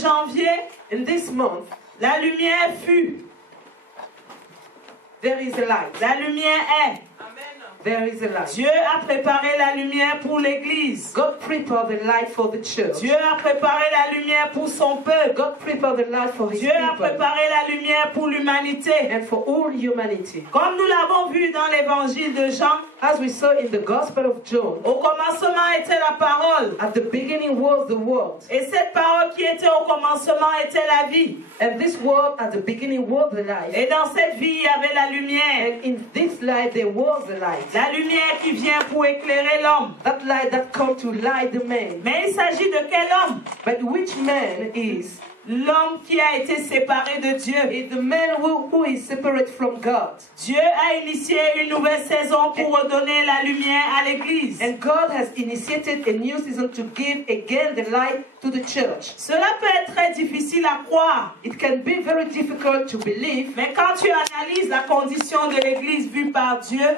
janvier, in this month, la lumière fut. there is a light. La lumière est. There is a light. Dieu a préparé la lumière pour l'Église. God prepared the light for the church. Dieu a préparé la lumière pour son peuple. God prepared the light for his Dieu a people préparé la lumière pour l'humanité. and for all humanity. Comme nous l'avons vu dans l'évangile de Jean, As we saw in the Gospel of John, au commencement était la parole. at the beginning was the Word. Et cette parole qui était au commencement était la vie. And this Word at the beginning was the light. Et dans cette vie, il y avait la lumière. And in this light there was the light. La lumière qui vient pour éclairer l'homme. That light that come to light the man. Mais il s'agit de quel homme? But which man is? L'homme qui a été séparé de Dieu. Is the man who is separate from God. Dieu a initié une nouvelle saison pour redonner la lumière à l'Église. And God has initiated a new season to give again the light to the church. Cela peut être très difficile à croire. It can be very difficult to believe. Mais quand tu analyses la condition de l'Église vue par Dieu,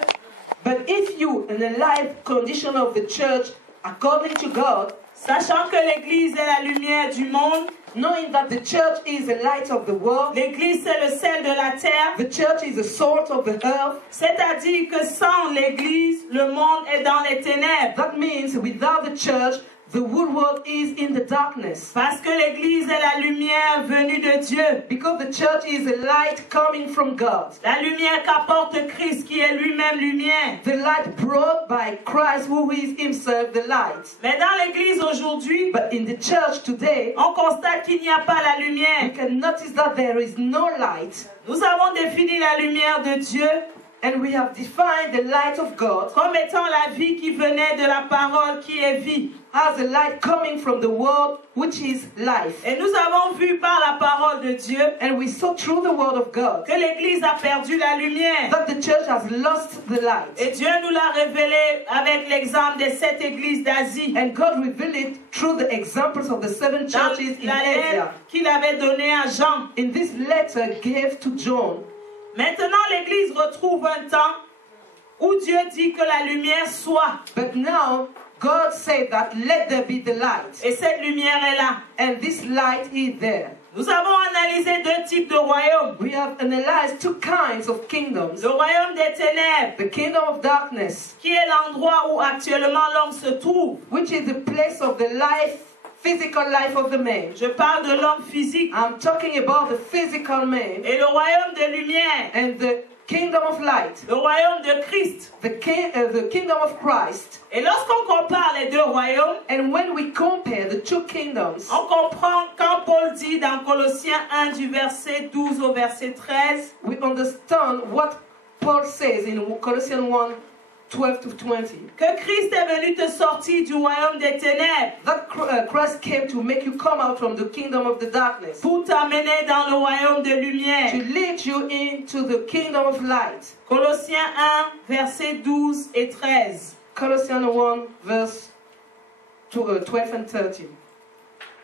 But if you analyze the condition of the church according to God, sachant que l'Église est la lumière du monde, knowing that the church is the light of the world, l'Église c'est le sel de la terre, the church is the salt of the earth, c'est-à-dire que sans l'Église, le monde est dans les ténèbres. that means without the church, the whole world is in the darkness. Parce que l'Église est la lumière venue de Dieu. Because the church is a light coming from God. La lumière qu'apporte Christ qui est lui-même lumière. The light brought by Christ who is himself the light. Mais dans l'Église aujourd'hui, But in the church today, on constate qu'il n'y a pas la you lumière. can notice that there is no light. Nous avons défini la lumière de Dieu And we have defined the light of God comme étant la vie qui venait de la parole qui est vie. as a light coming from the word which is life. Et nous avons vu par la parole de Dieu And we saw through the word of God que l'Église a perdu la lumière. that the church has lost the light. Et Dieu nous l'a révélé avec l'exemple des 7 églises d'Asie. And God revealed it through the examples of the 7 Dans churches in la lettre Asia. qu'il avait donnée à Jean. In this letter gave to John. Maintenant, l'Église retrouve un temps où Dieu dit que la lumière soit. But now God said that let there be the light. Et cette lumière est là. And this light is there. Nous avons analysé 2 types de royaumes. We have analyzed 2 kinds of kingdoms. Le royaume des ténèbres, The kingdom of darkness, qui est l'endroit où actuellement l'homme se trouve. which is the place of the life, physical life of the man. Je parle de l'homme physique. I'm talking about the physical man. Et le royaume de lumière, And the kingdom of light, le royaume de Christ. the kingdom of Christ. Et lorsqu'on compare les 2 royaumes, And when we compare the 2 kingdoms, on comprend quand Paul dit dans Colossiens 1 du verset 12 au verset 13, we understand what Paul says in Colossians 1, 12 to 20. que Christ est venu te sortir du royaume des ténèbres That Christ came to make you come out from the kingdom of the darkness, pour t'amener dans le royaume de lumière. to lead you into the kingdom of light. Colossiens 1, versets 12 et 13. Colossians 1, verse 12 and 13.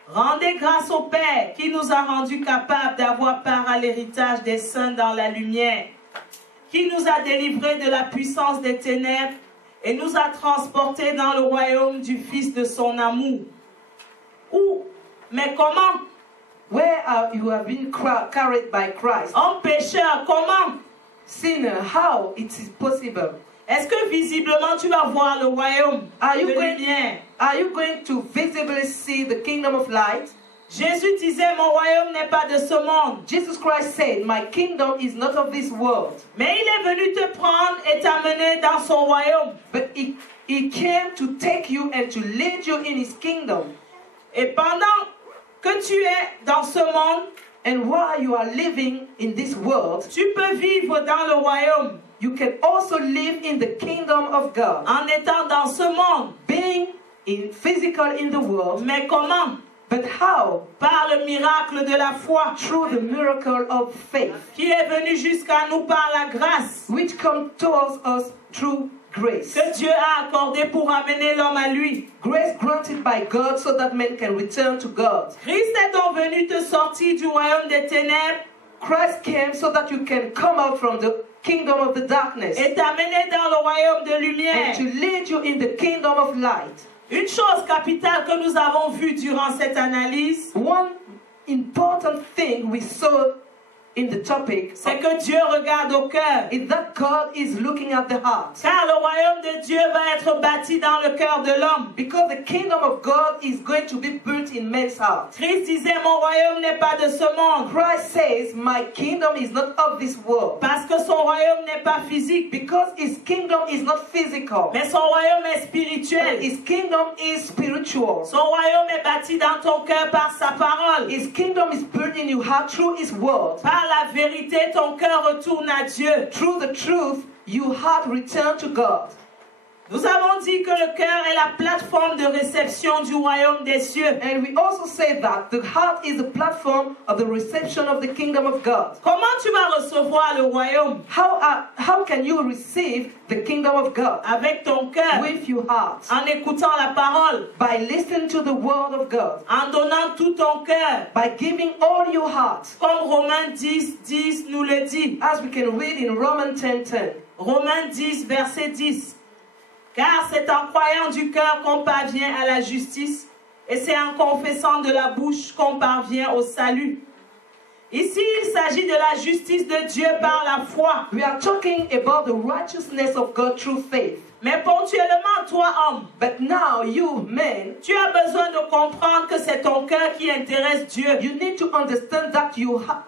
Rendez grâce au Père qui nous a rendus capables d'avoir part à l'héritage des saints dans la lumière, qui nous a délivrés de la puissance des ténèbres et nous a transportés dans le royaume du Fils de son amour. Où? Mais comment? Where you have been carried by Christ. Homme pécheur, comment? Sinner, how it is possible? Est-ce que visiblement tu vas voir le royaume Are you de going- lumière? Are you going to visibly see the kingdom of light? Jésus disait, mon royaume n'est pas de ce monde. Jesus Christ said, my kingdom is not of this world. Mais il est venu te prendre et t'amener dans son royaume. But he came to take you and to lead you in his kingdom. Et pendant que tu es dans ce monde, And while you are living in this world, tu peux vivre dans le royaume you can also live in the kingdom of God. en étant dans ce monde. Being physical in the world, Mais comment? but how? Par le miracle de la foi Through the miracle of faith, qui est venu jusqu'à nous par la grâce which comes towards us through grace. que Dieu a accordée pour amener l'homme à lui. Grace granted by God so that men can return to God. Christ est donc venu te sortir du royaume des ténèbres Christ came so that you can come out from the kingdom of the darkness et t'amener dans le royaume de lumière. and to lead you in the kingdom of light. Une chose capitale que nous avons vue durant cette analyse, One important thing we saw in the topic c'est que Dieu regarde au cœur. is that God is looking at the heart. Car le royaume de Dieu va être bâti dans le cœur de l'homme. Because the kingdom of God is going to be built in man's heart. Christ disait, mon royaume n'est pas de ce monde. Christ says, my kingdom is not of this world. Parce que son royaume n'est pas physique. Because his kingdom is not physical. Mais son royaume est spirituel. His kingdom is spiritual. Son royaume est bâti dans ton cœur par sa parole. His kingdom is built in your heart through his word. Par la vérité, ton cœur retourne à Dieu. Through the truth, your heart return to God. Nous avons dit que le cœur est la plateforme de réception du royaume des cieux. And we also say that the heart is the platform of the reception of the kingdom of God. Comment tu vas recevoir le royaume? How can you receive the kingdom of God? Avec ton cœur. With your heart. En écoutant la parole. By listening to the word of God. En donnant tout ton cœur. By giving all your heart. Comme Romains 10 nous le dit. As we can read in Romans 10:10. Romains 10, verset 10. Car c'est en croyant du cœur qu'on parvient à la justice, et c'est en confessant de la bouche qu'on parvient au salut. Ici, il s'agit de la justice de Dieu par la foi. We are talking about the righteousness of God through faith. Mais ponctuellement, toi, homme, but now you, man, tu as besoin de comprendre que c'est ton cœur qui intéresse Dieu. You need to understand that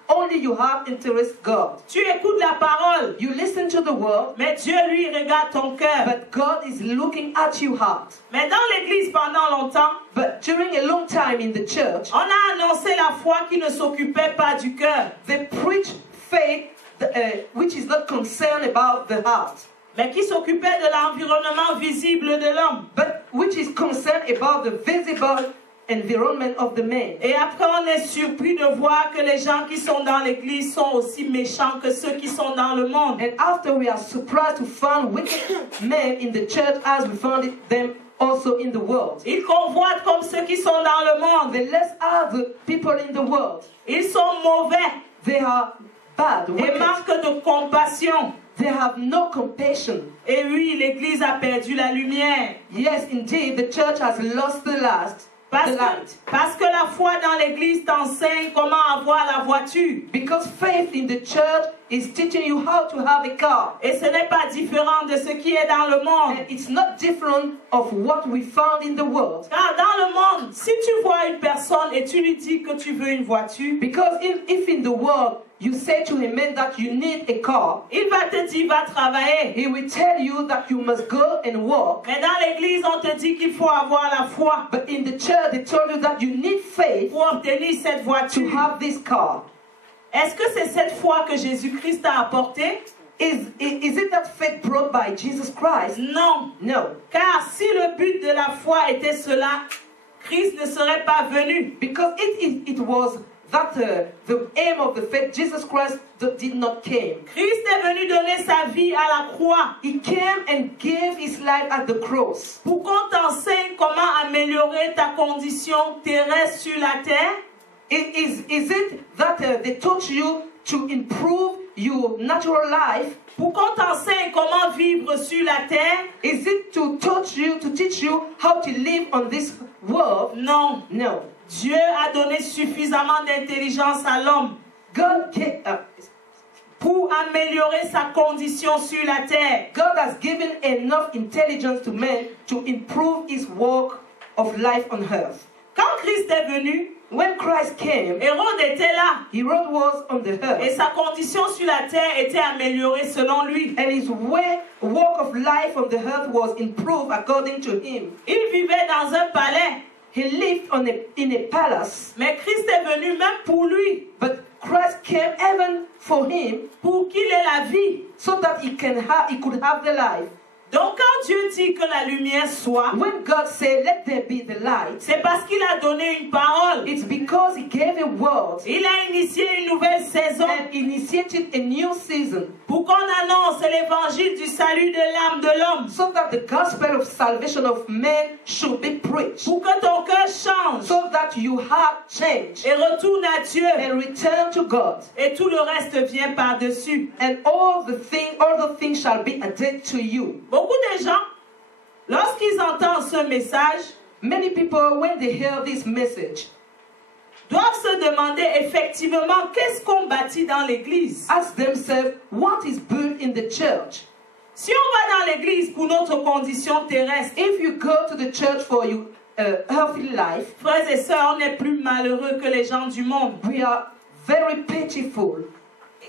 only your heart interests God. Tu écoutes la parole. You listen to the word. Mais Dieu, lui, regarde ton cœur. But God is looking at your heart. Mais dans l'église pendant longtemps, but during a long time in the church, on a annoncé la foi qui ne s'occupait pas du cœur. They preach faith which is not concerned about the heart. Mais qui s'occupait de l'environnement visible de l'homme. But which is concerned about the visible environment of the man. Et après, on est surpris de voir que les gens qui sont dans l'église sont aussi méchants que ceux qui sont dans le monde. And after we are surprised to find wicked men in the church as we found them also in the world. Ils convoitent comme ceux qui sont dans le monde. The less are the people in the world. Ils sont mauvais. They are bad. Et manquent de compassion. They have no compassion. Et oui, l'église a perdu la lumière. Yes, indeed, the church has lost the light. Parce que la foi dans l'église t'enseigne comment avoir la voiture. Because faith in the church is teaching you how to have a car. Et ce n'est pas différent de ce qui est dans le monde. And it's not different of what we found in the world. Car dans le monde, si tu vois une personne et tu lui dis que tu veux une voiture, because if in the world you say to a man that you need a car, il va te dire va travailler. He will tell you that you must go and work. Mais dans l'église, on te dit qu'il faut avoir la foi. But in the church, they told you that you need faith pour obtenir cette voiture. To have this car. Est-ce que c'est cette foi que Jésus-Christ a apportée? Is it that faith brought by Jesus Christ? Non. No. Car si le but de la foi était cela, Christ ne serait pas venu. Because it was that the aim of the faith, Jesus Christ did not came. Christ est venu donner sa vie à la croix. He came and gave his life at the cross. Pour qu'on t'enseigne comment améliorer ta condition terrestre sur la terre. Is it that they taught you to improve your natural life? Pour qu'on t'enseigne comment vivre sur la terre? Is it to teach you how to live on this world? Non. No. Dieu a donné suffisamment d'intelligence à l'homme. God gave, pour améliorer sa condition sur la terre. God has given enough intelligence to man to improve his walk of life on earth. Quand Christ est venu, when Christ came, Hérode était là. Herod was on the earth. Et sa condition sur la terre était améliorée selon lui. And his walk of life on the earth was improved according to him. Il vivait dans un palais. He lived in a palace. Mais Christ est venu même pour lui. But Christ came even for him, pour qu'il ait la vie, so that he could have the life. Donc quand Dieu dit que la lumière soit, when God said let there be the light, c'est parce qu'il a donné une parole. It's because he gave a word. Il a initié une nouvelle saison. And initiated a new season. Pour qu'on annonce l'évangile du salut de l'âme de l'homme. So that the gospel of salvation of man should be preached. Pour que ton cœur change. So that your heart change. Et retourne à Dieu. And return to God. Et tout le reste vient par-dessus. And all the things shall be added to you. Beaucoup de gens, lorsqu'ils entendent ce message, many people, when they hear this message, doivent se demander effectivement qu'est-ce qu'on bâtit dans l'église. Ask themselves, what is built in the church? Si on va dans l'église pour notre condition terrestre, If you go to the church for your healthy life, frères et sœurs, on est plus malheureux que les gens du monde. we are very pitiful.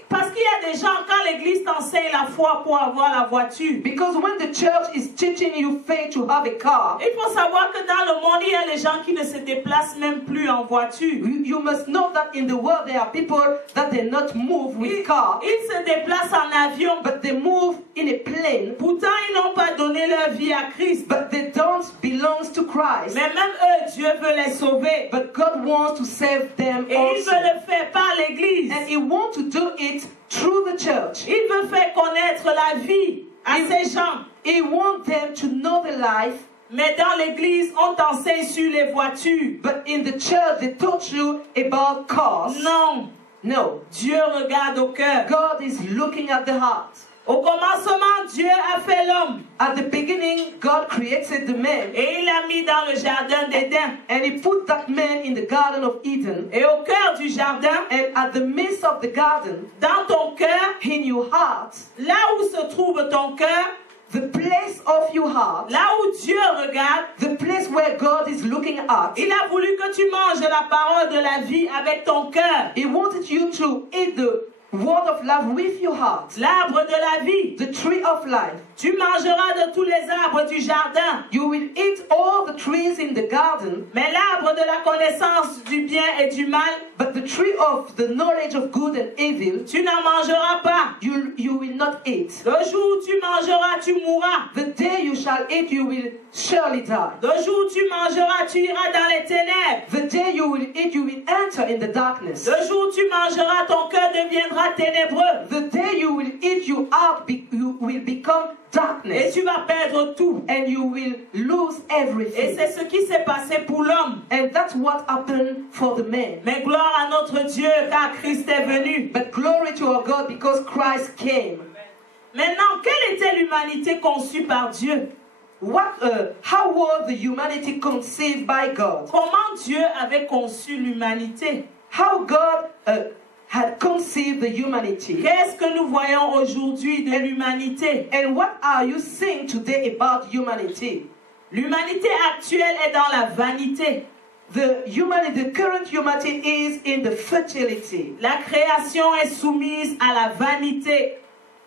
Parce qu'il y a des gens, quand l'église t'enseigne la foi pour avoir la voiture, Because when the church is teaching you faith to have a car, il faut savoir que dans le monde, il y a des gens qui ne se déplacent même plus en voiture. you must know that in the world there are people that they not move with car, Ils se déplacent en avion. but they move in a plane, Pourtant, ils n'ont pas donné leur vie à Christ. but they don't belong to Christ. Mais même eux, Dieu veut les sauver. But God wants to save them Et il also. veut le faire par l'église. And He wants to do it through the church. Il veut faire connaître la vie à ces gens. He wants them to know the life. Mais dans l'église, on t'enseigne sur les voitures. But in the church, they taught you about cars. Non, No. Dieu regarde au cœur. God is looking at the heart. Au commencement, Dieu a fait l'homme. At the beginning, God created the man. Et il l'a mis dans le jardin d'Éden. And He put that man in the Garden of Eden. Et au cœur du jardin, And at the midst of the garden, dans ton cœur, in your heart, là où se trouve ton cœur, the place of your heart, là où Dieu regarde, the place where God is looking at, il a voulu que tu manges la parole de la vie avec ton cœur. He wanted you to eat the word of life with your heart, L'arbre de la vie. the tree of life. Tu mangeras de tous les arbres du jardin. You will eat all the trees in the garden, Mais l'arbre de la connaissance du bien et du mal, but the tree of the knowledge of good and evil, tu n'en mangeras pas. you will not eat. Le jour où tu mangeras, tu mourras. The day you shall eat, you will surely die. Le jour où tu mangeras, tu iras dans les ténèbres. The day you will eat, you will enter in the darkness. Le jour où tu mangeras, ton cœur deviendra ténébreux. The day you will eat, you will become Et darkness, tu vas perdre tout. and you will lose Et everything. c'est ce qui s'est passé pour l'homme. And that's what happened for the man. Mais gloire à notre Dieu, car Christ est venu. But glory to our God because Christ came. Maintenant, quelle était l'humanité conçue par Dieu? How was the humanity conceived by God? Comment Dieu avait conçu l'humanité? How God had conceived the humanity. Qu'est-ce que nous voyons aujourd'hui de l'humanité? And what are you seeing today about humanity? L'humanité actuelle est dans la vanité. The current humanity is in the fertility. La création est soumise à la vanité.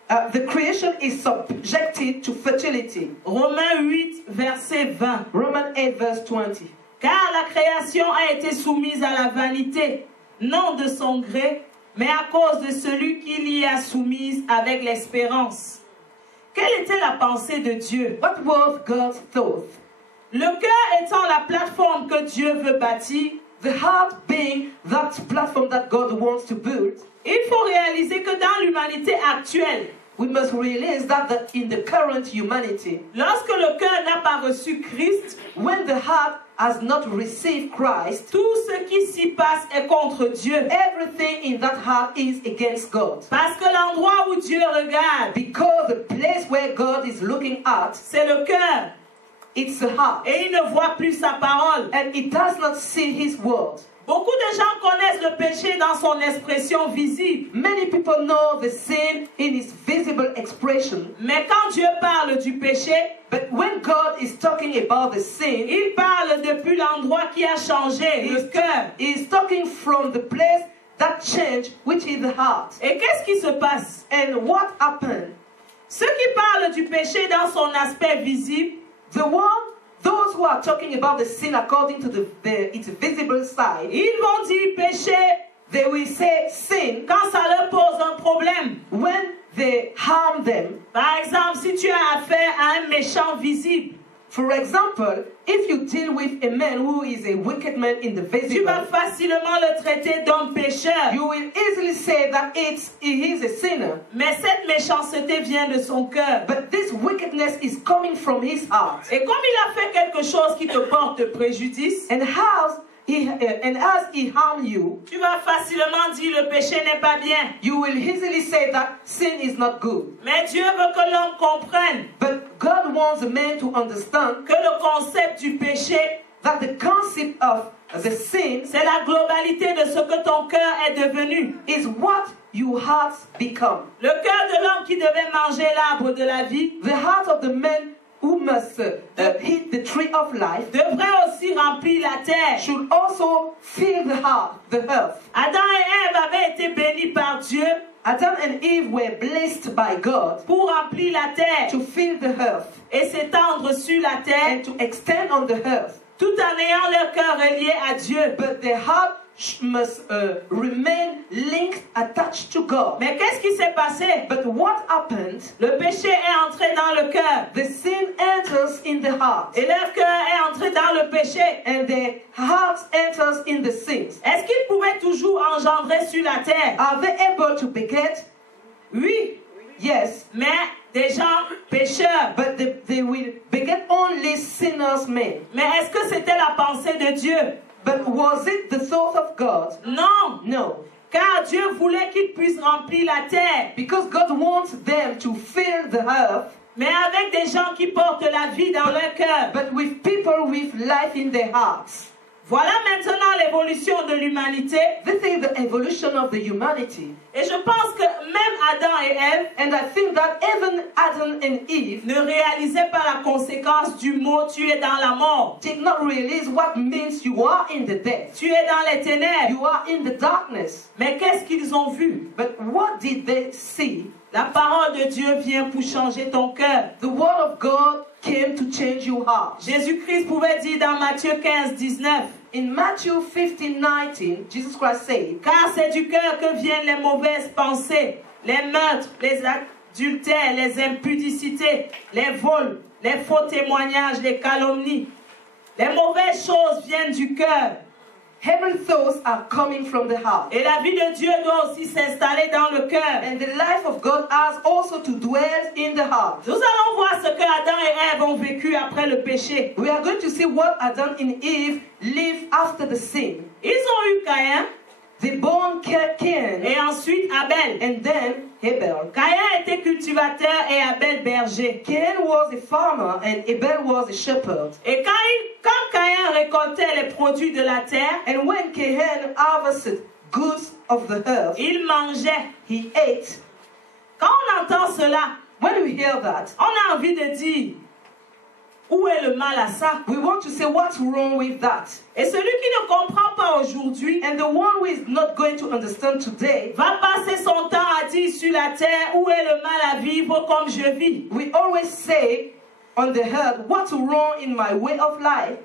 The creation is subjected to fertility. Romains 8, verset 20. Romans 8 verse 20. Car la création a été soumise à la vanité, non de son gré, mais à cause de celui qui l'y a soumise avec l'espérance. Quelle était la pensée de Dieu? What was God's thought? Le cœur étant la plateforme que Dieu veut bâtir, The heart being that platform that God wants to build, il faut réaliser que dans l'humanité actuelle, we must realize that in the current humanity, lorsque le cœur n'a pas reçu Christ, when the heart has not received Christ, tout ce qui s'y passe est contre Dieu. everything in that heart is against God. Parce que l'endroit où Dieu regarde, Because the place where God is looking at, c'est le cœur. it's the heart. Et il ne voit plus sa parole. And it does not see His word. Beaucoup de gens connaissent le péché dans son expression visible. Many people know the sin in its visible expression. Mais quand Dieu parle du péché, But when God is talking about the sin, il parle depuis l'endroit qui a changé, le cœur. He is talking from the place that changed, which is the heart. Et qu'est-ce qui se passe? And what happened? Ceux qui parlent du péché dans son aspect visible, Those who are talking about the sin according to its visible side, ils vont dire péché they will say sin quand ça leur pose un problème. when they harm them. Par exemple, si tu as affaire à un méchant visible, For example, if you deal with a man who is a wicked man in the tu vas visible, facilement le traiter d'homme pécheur. you will easily say that he is a sinner. Mais cette méchanceté vient de son cœur. But this wickedness is coming from his heart. Et comme il a fait quelque chose qui te porte préjudice, And as he harmed you, tu vas facilement dire le péché n'est pas bien. you will easily say that sin is not good. Mais Dieu veut que l'homme comprenne But God wants a man to understand que le concept du péché that the concept of The sin c'est la globalité de ce que ton cœur est devenu. is what your heart become. Le cœur de l'homme qui devait manger l'arbre de la vie The heart of the man who must hit the tree of life devrait aussi remplir la terre. should also fill the earth. Adam et Ève avaient été bénis par Dieu Adam and Eve were blessed by God pour remplir la terre to fill the earth et s'étendre sur la terre, and to extend on the earth. tout en ayant leur cœur relié à Dieu. But their heart must remain linked, attached to God. Mais qu'est-ce qui s'est passé? But what happened? Le péché est entré dans le cœur The sin enters in the heart, et leur cœur est entré dans le péché. and the heart enters in the sins. Est-ce qu'ils pouvaient toujours engendrer sur la terre? Are they able to beget? Oui, Yes, mais des gens pécheurs. but they will beget only sinners men. Mais est-ce que c'était la pensée de Dieu? But was it the thought of God? Non, No, car Dieu voulait qu'ils puissent remplir la terre, because God wants them to fill the earth, mais avec des gens qui portent la vie dans leur cœur. but with people with life in their hearts. Voilà maintenant l'évolution de l'humanité. This is the evolution of the humanity. Et je pense que même Adam et Ève And I think that even Adam and Eve ne réalisaient pas la conséquence du mot « tu es dans la mort did not realize what means you are in the death. ». Tu es dans les ténèbres. You are in the darkness. Mais qu'est-ce qu'ils ont vu? But what did they see? La parole de Dieu vient pour changer ton cœur. The word of God came to change your heart. Jésus-Christ pouvait dire dans Matthieu 15, 19, In Matthew 15:19, Jesus Christ said, car c'est du cœur que viennent les mauvaises pensées, les meurtres, les adultères, les impudicités, les vols, les faux témoignages, les calomnies. Les mauvaises choses viennent du cœur. Heavenly thoughts are coming from the heart. Et la vie de Dieu doit aussi s'installer dans le cœur. And the life of God has also to dwell in the heart. Nous allons voir ce que Adam et Ève ont vécu après le péché. We are going to see what Adam and Eve lived after the sin. Ils ont eu Caïn They born Cain et ensuite Abel. and then Abel. Caïn était cultivateur et Abel berger. Cain was a farmer and Abel was a shepherd. Et quand Caïn récoltait les produits de la terre, And when Cain harvested goods of the earth, il mangeait. he ate. Quand on entend cela, When we hear that, on a envie de dire, où est le mal à ça? we want to say what's wrong with that. Et celui qui ne comprend pas aujourd'hui And the one who is not going to understand today, va passer son temps à dire sur la terre, où est le mal à vivre comme je vis? we always say on the earth, what's wrong in my way of life?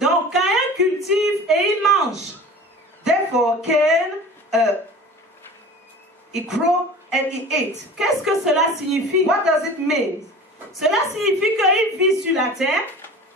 Donc Caïn cultive et il mange. Therefore, Cain, he grew and he ate. Qu'est-ce que cela signifie? What does it mean? Cela signifie qu'il vit sur la terre,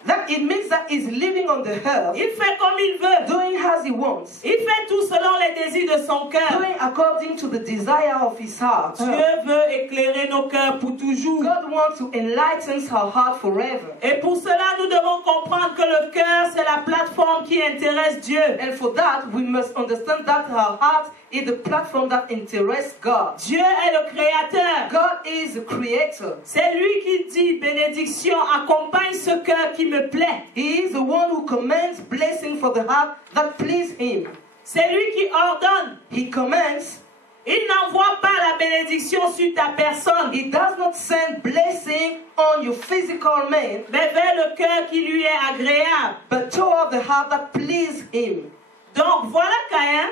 That it means that he's living on the earth, il fait comme il veut, doing as he wants, il fait tout selon les désirs de son cœur. doing according to the desire of his heart. Dieu veut éclairer nos cœurs pour toujours. God wants to enlighten our heart forever. Et pour cela, nous devons comprendre que le cœur, c'est la plateforme qui intéresse Dieu. And for that, we must understand that our heart is the platform that interests God. Dieu est le créateur. God is the creator. C'est lui qui dit, bénédiction, accompagne ce cœur qui me plaît. He is the one who commands blessing for the heart that please him. C'est lui qui ordonne. He commands. Il n'envoie pas la bénédiction sur ta personne, He does not send blessing on your physical man, mais vers le cœur qui lui est agréable. but toward the heart that please him. Donc voilà Caïn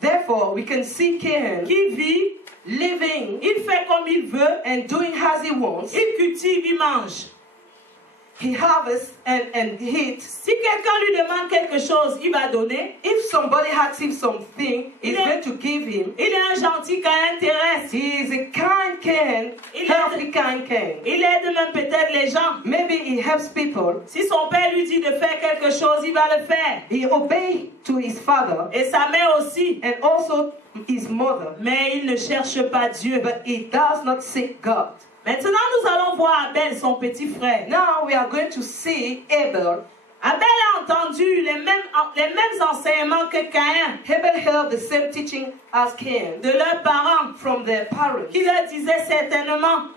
Therefore, we can see Cain qui vit, living il fait comme il veut, and doing as he wants. il cultive, il mange. He harvests and eats. Si quelqu'un lui demande quelque chose, il va donner. If somebody asks him something, he's going to give him. Il est un gentil Caïn terrestre. He is a kind Cain, healthy kind Cain. Il aide même peut-être les gens. Maybe he helps people. Si son père lui dit de faire quelque chose, il va le faire. He obeys to his father Et sa mère aussi. and also his mother. Mais il ne cherche pas Dieu. But he does not seek God. Maintenant, nous allons voir Abel, son petit frère. Now we are going to see Abel. Abel a entendu les mêmes enseignements que Caïn Abel heard the same teaching as Cain de leurs parents, from their parents. qui leur disaient certainement,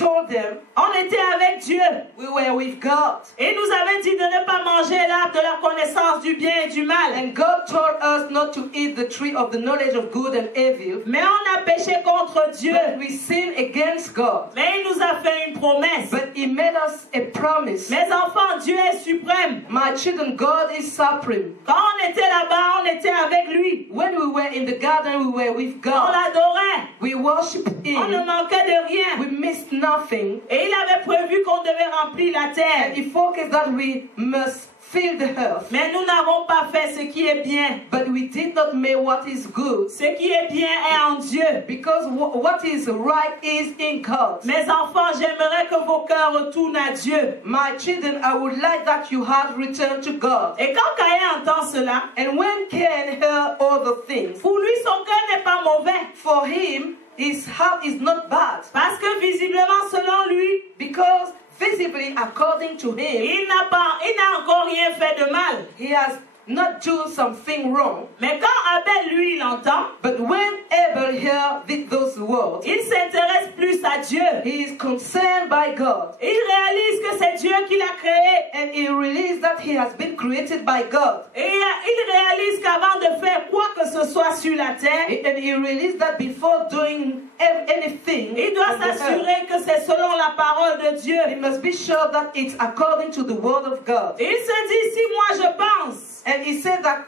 told them, on était avec Dieu. we were with God. Et il nous avait dit de ne pas manger l'arbre de la connaissance du bien et du mal. And God told us not to eat the tree of the knowledge of good and evil. Mais on a péché contre Dieu. But we sinned against God. Mais il nous a fait une promesse. But He made us a promise. Mes enfants, Dieu est suprême. My children, God is supreme. Quand on était là-bas, on était avec lui. When we were in the garden, we were with On God. l'adorait. We worshipped On ne Him. manquait de rien. We missed nothing. Et il avait prévu qu'on devait remplir la terre. And He focused that we must fill the earth. Mais nous n'avons pas fait ce qui est bien. But we did not make what is good. Ce qui est bien est en Dieu. Because what is right is in God. Mes enfants, j'aimerais que vos cœurs retournent à Dieu. My children, I would like that you had returned to God. Et quand Caïn entend cela, And when Cain heard all the things, pour lui, son cœur n'est pas mauvais. for him, his heart is not bad. Parce que visiblement, selon lui, Because visibly, according to him, il n'a encore rien fait de mal. he has not done something wrong. Mais quand Abel, lui, il entend, But when Abel heard those words, il s'intéresse plus à Dieu. he is concerned by God. Il réalise que c'est Dieu qui l'a créé. And he realized that he has been created by God. Et il réalise qu'avant de faire quoi que ce soit sur la terre, And he realized that before doing anything, il doit on the earth, s'assurer que c'est selon la parole de Dieu. he must be sure that it's according to the word of God. Et il se dit, si moi je pense, And he said that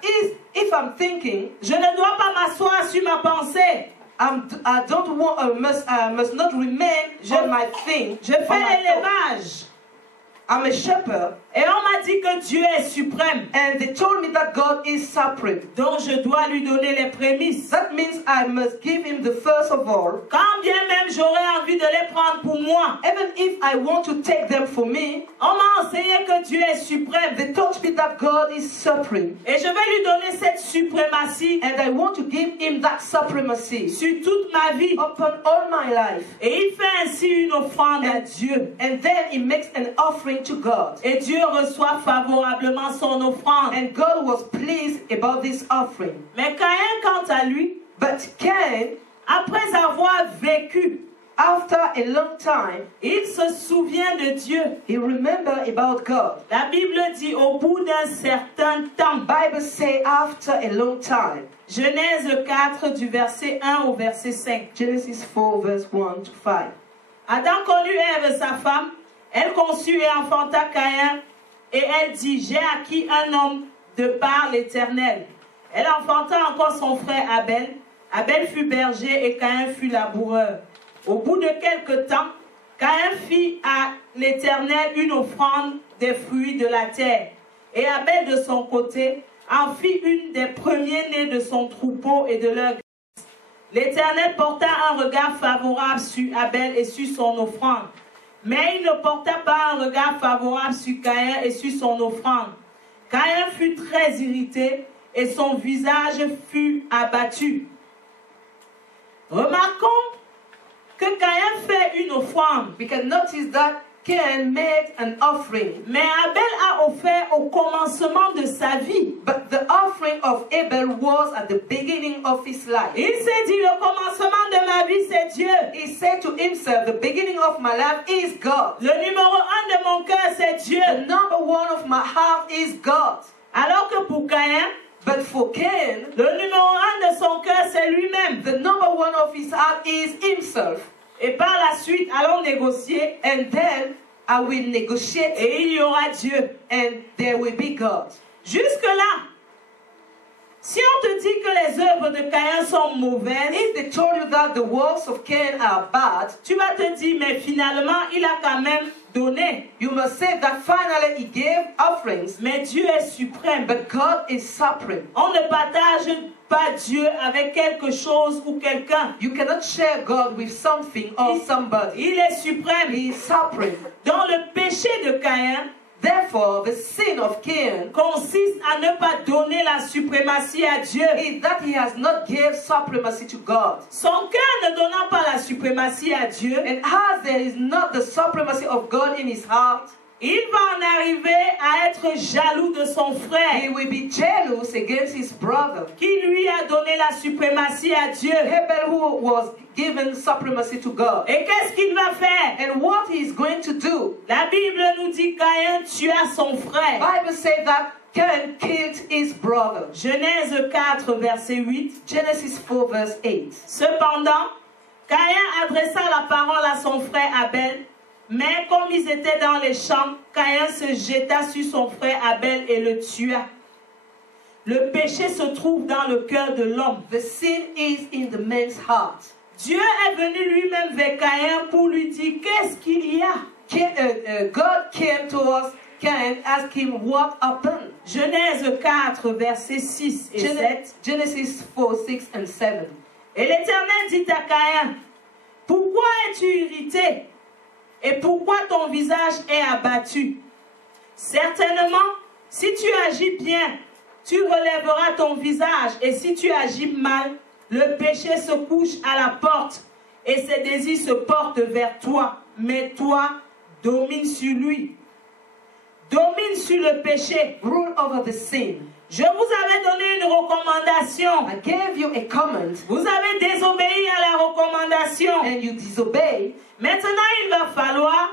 if I'm thinking, je ne dois pas m'asseoir sur ma pensée. I don't want, must not remain on my thing. Je fais on my thought. l'élevage. I'm a shepherd, Et on m'a dit que Dieu est suprême. and they told me that God is supreme. Donc je dois lui donner les prémices. That means I must give him the first of all. Quand bien même j'aurais envie de les prendre pour moi. Even if I want to take them for me, On m'a enseigné que Dieu est suprême. they taught me that God is supreme. Et je vais lui donner cette suprématie And I want to give him that supremacy sur toute ma vie. upon all my life. Et il fait ainsi une offrande à Dieu. And then he makes an offering to God. Et Dieu reçoit favorablement son offrande. And God was pleased about this offering. Mais Caïn, quant à lui, But Cain, après avoir vécu, after a long time, il se souvient de Dieu. he remembered about God. La Bible dit au bout d'un certain temps. Bible say after a long time. Genèse 4 du verset 1 au verset 5. Genesis 4 verse 1 to 5. Adam connut Ève, sa femme. Elle conçut et enfanta Caïn. Et elle dit, j'ai acquis un homme de par l'Éternel. Elle enfanta encore son frère Abel. Abel fut berger et Caïn fut laboureur. Au bout de quelque temps, Caïn fit à l'Éternel une offrande des fruits de la terre. Et Abel de son côté en fit une des premiers-nés de son troupeau et de leur graisse. L'Éternel porta un regard favorable sur Abel et sur son offrande. Mais il ne porta pas un regard favorable sur Caïn et sur son offrande. Caïn fut très irrité et son visage fut abattu. Remarquons que Caïn fait une offrande. We can notice that Cain made an offering. Mais Abel a offert au commencement de sa vie. But the offering of Abel was at the beginning of his life. Il s'est dit, le commencement de ma vie, c'est Dieu. He said to himself, the beginning of my life is God. Le numéro 1 de mon cœur, c'est Dieu. The number one of my heart is God. Alors que pour Caïn, But for Cain, le numéro 1 de son cœur, c'est lui-même. the number one of his heart is himself. Et par la suite, allons négocier. And then I will negotiate, Et il y aura Dieu. and there will be God. Jusque-là, si on te dit que les œuvres de Caïn sont mauvaises, If they told you that the works of Cain are bad, tu vas te dire, mais finalement, il a quand même donné. you must say that finally he gave offerings, Mais Dieu est suprême. but God is supreme. On ne partage pas Dieu avec quelque chose ou quelqu'un. You cannot share God with something or somebody. Il est suprême. He is supreme. Dans le péché de Caïn, Therefore, the sin of Cain consiste à ne pas donner la suprématie à Dieu. is that he has not gave supremacy to God. Son cœur ne donnant pas la suprématie à Dieu, And as there is not the supremacy of God in his heart, il va en arriver à être jaloux de son He frère will be jealous against his brother. qui lui a donné la suprématie à Dieu. Abel, who was given supremacy to God. Et qu'est-ce qu'il va faire? And what he is going to do? La Bible nous dit Caïn tua son frère. Bible says that Cain killed his brother. Genèse 4, verset 8. Genesis 4 verse 8. Cependant, Caïn adressa la parole à son frère Abel, mais comme ils étaient dans les champs, Caïn se jeta sur son frère Abel et le tua. Le péché se trouve dans le cœur de l'homme. The sin is in the man's heart. Dieu est venu lui-même vers Caïn pour lui dire, qu'est-ce qu'il y a? God came to us, Cain, asked him what happened. Genèse 4, versets 6 et 7. Genesis 4, 6 and 7. Et l'Éternel dit à Caïn, pourquoi es-tu irrité? Et pourquoi ton visage est abattu? Certainement, si tu agis bien, tu relèveras ton visage. Et si tu agis mal, le péché se couche à la porte et ses désirs se portent vers toi. Mais toi, domine sur lui. Domine sur le péché. Rule over the sin. Je vous avais donné une recommandation. I gave you a command. Vous avez désobéi à la recommandation. And you disobey. Maintenant, il va falloir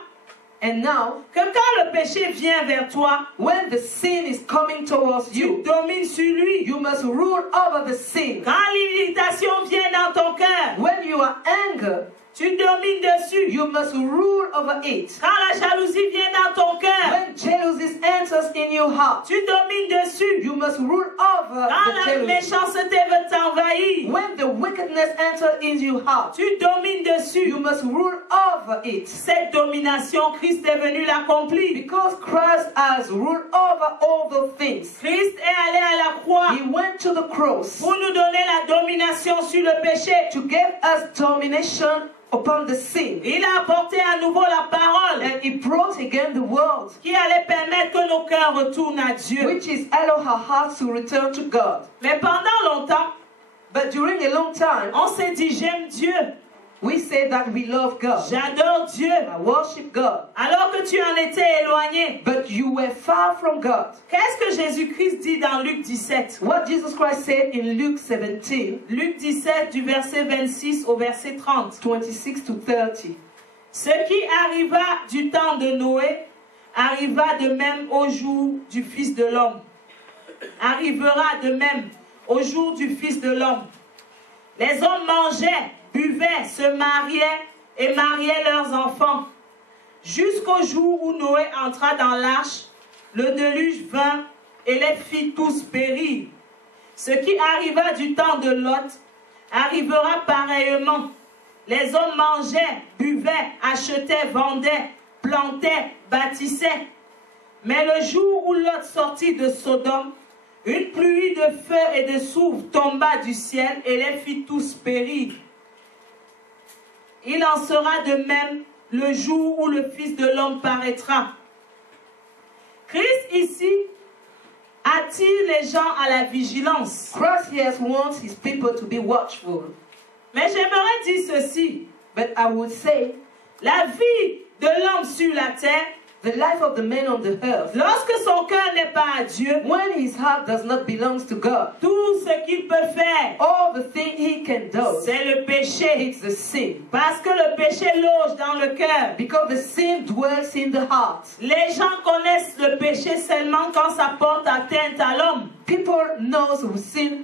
And now, que quand le péché vient vers toi, when the sin is coming towards tu you, domines sur lui. you must rule over the sin. Quand l'irritation vient dans ton cœur, When you are angry, tu domines dessus. you must rule over it. Quand la jalousie vient dans ton cœur, When jealousy enters in your heart, tu domines dessus. you must rule over Quand the la jealousy. méchanceté veut t'envahir, When the wickedness enters in your heart, tu domines dessus. you must rule over it. Cette domination, Christ est venu l'accomplir. Because Christ has ruled over all the things. Christ est allé à la croix He went to the cross pour nous donner la domination sur le péché. to give us domination upon the sin. Il a apporté à nouveau la parole And he brought again the world, qui allait permettre que nos cœurs retournent à Dieu. which is allow our hearts to return to God. Mais pendant longtemps, But during a long time, on s'est dit, j'aime Dieu, we say that we love God. j'adore Dieu, I worship God. alors que tu en étais éloigné. But you were far from God. Qu'est-ce que Jésus-Christ dit dans Luc 17? What Jesus Christ said in Luke 17, Luc 17 du verset 26 au verset 30. 26 to 30. Ce qui arriva du temps de Noé arriva de même au jour du Fils de l'homme. Arrivera de même au jour du Fils de l'homme. Les hommes mangeaient, buvaient, se mariaient et mariaient leurs enfants. Jusqu'au jour où Noé entra dans l'arche, le déluge vint et les fit tous périr. Ce qui arriva du temps de Lot arrivera pareillement. Les hommes mangeaient, buvaient, achetaient, vendaient, plantaient, bâtissaient. Mais le jour où Lot sortit de Sodome, une pluie de feu et de soufre tomba du ciel et les fit tous périr. Il en sera de même le jour où le Fils de l'homme paraîtra. Christ ici attire les gens à la vigilance. Christ here wants his people to be watchful. Mais j'aimerais dire ceci. But I would say, La vie de l'homme sur la terre, the life of the man on the earth, lorsque son cœur n'est pas à Dieu, when his heart does not belong to God, tout ce qu'il peut faire, all the thing he can do, c'est le péché. it's the sin. Parce que le péché loge dans le cœur. Because the sin dwells in the heart. Les gens connaissent le péché seulement quand ça porte atteinte à l'homme. People know sin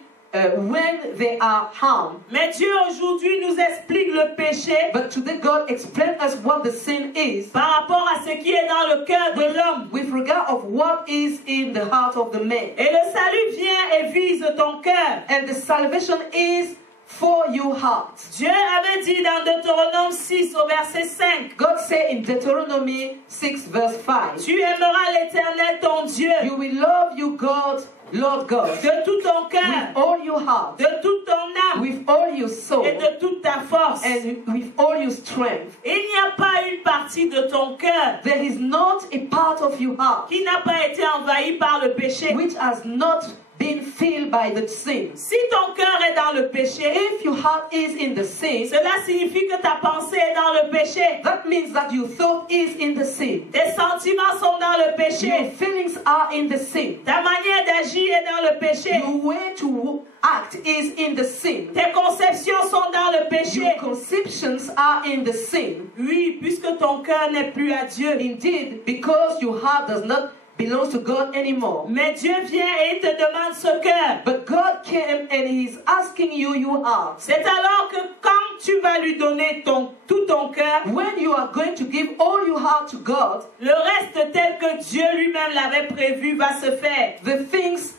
when they are harmed. Mais Dieu aujourd'hui nous explique le péché But today God explains us what the sin is par rapport à ce qui est dans le cœur de l'homme. with regard of what is in the heart of the man. Et le salut vient et vise ton cœur. And the salvation is for your heart. Dieu avait dit dans Deutéronome 6 au verset 5, God said in Deuteronomy 6 verse 5, tu aimeras l'Éternel ton Dieu you will love your God, Lord God, de tout ton with cœur, all your heart, de toute ton âme with all your soul, et de toute ta force. and with all your strength. Il n'y a pas une partie de ton cœur There is not a part of your heart qui n'a pas été envahie par le péché. which has not been filled by the sin. Si ton cœur est dans dans le péché, if your heart is in the sin, cela signifie que ta pensée est dans le péché. that means that your thought is in the sin. Tes sentiments sont dans le Your péché. feelings are in the sin. Ta manière d'agir est dans le péché. Your way to act is in the sin. Tes conceptions sont dans le péché. Your conceptions are in the sin. Oui, puisque ton cœur n'est plus à Dieu. Indeed, because your heart does not belong to God anymore. Mais Dieu vient et il te demande ce cœur. But God came and He's asking you your heart. C'est alors que quand tu vas lui donner tout ton cœur, When you are going to give all your heart to God, le reste tel que Dieu lui-même l'avait prévu va se faire. the things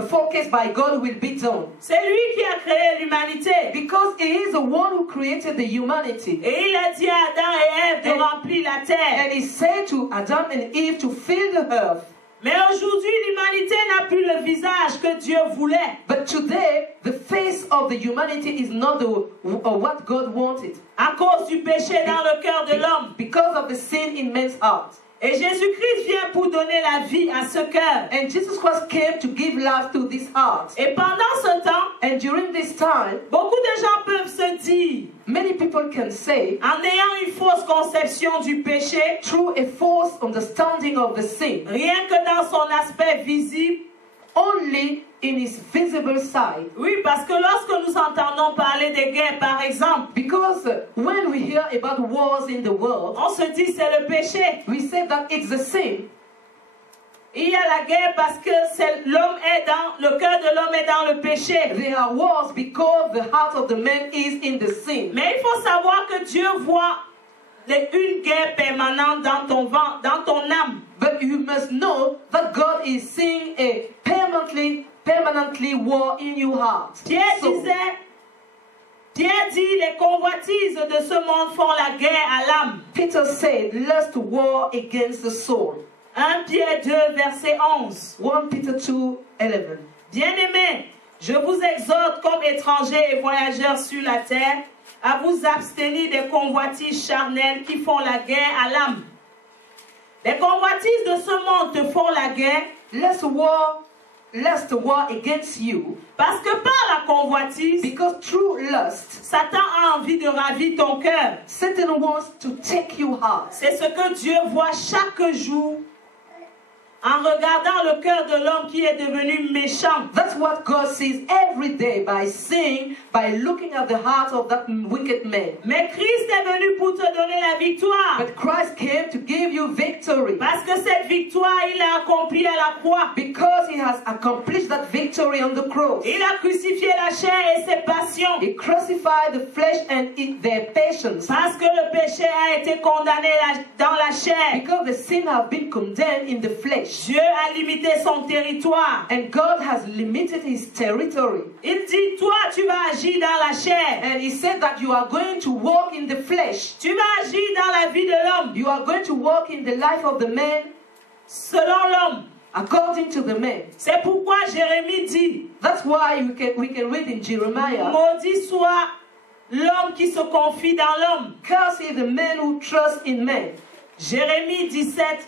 forecast by God will be done. C'est lui qui a créé l'humanité. Because He is the one who created the humanity. Et il a dit à Adam et Ève de remplir la terre. And He said to Adam and Eve to fill the earth. Mais aujourd'hui, l'humanité n'a plus le visage que Dieu voulait. But today, the face of the humanity is not what God wanted. À cause du péché dans le cœur de l'homme. Because of the sin in man's heart. Et Jésus-Christ vient pour donner la vie à ce cœur. And Jesus Christ came to give life to this heart. Et pendant ce temps, And during this time, beaucoup de gens peuvent se dire, many people can say, en ayant une fausse conception du péché, through a false understanding of the sin, rien que dans son aspect visible. only in his visible side. Oui, parce que lorsque nous entendons parler des guerres, par exemple, Because when we hear about wars in the world, on se dit c'est le péché. we say that it's the sin. Il y a la guerre parce que le cœur de l'homme est dans le péché. There are wars because the heart of the man is in the sin. Mais il faut savoir que Dieu voit une guerre permanente dans ton ventre, dans ton âme. But you must know that God is seeing a permanently war in your heart. Pierre dit, les convoitises de ce monde font la guerre à l'âme. Peter said, lust war against the soul. 1 Pierre 2, verset 11. 1 Peter 2:11. Bien-aimés, je vous exhorte comme étrangers et voyageurs sur la terre à vous abstenir des convoitises charnelles qui font la guerre à l'âme. Les convoitises de ce monde te font la guerre. Lust war against you. Parce que par la convoitise, Because through lust, Satan a envie de ravir ton cœur. Satan wants to take your heart. C'est ce que Dieu voit chaque jour en regardant le cœur de l'homme qui est devenu méchant. That's what God sees every day by looking at the heart of that wicked man. Mais Christ est venu pour te donner la victoire. But Christ came to give you victory. Parce que cette victoire, il l'a accomplie à la croix. Because He has accomplished that victory on the cross. Il a crucifié la chair et ses passions. He crucified the flesh and their passions. Parce que le péché a été condamné dans la chair. Because the sin have been condemned in the flesh. Dieu a limité son territoire. And God has limited His territory. Il dit, toi, tu vas agir dans la chair. And He said that you are going to walk in the flesh. Tu vas agir dans la vie de l'homme. You are going to walk in the life of the man Selon l'homme. according to the man. C'est pourquoi Jérémie dit, That's why we can read in Jeremiah, maudit soit l'homme qui se confie dans l'homme. cursed is the man who trusts in man. Jérémie 17,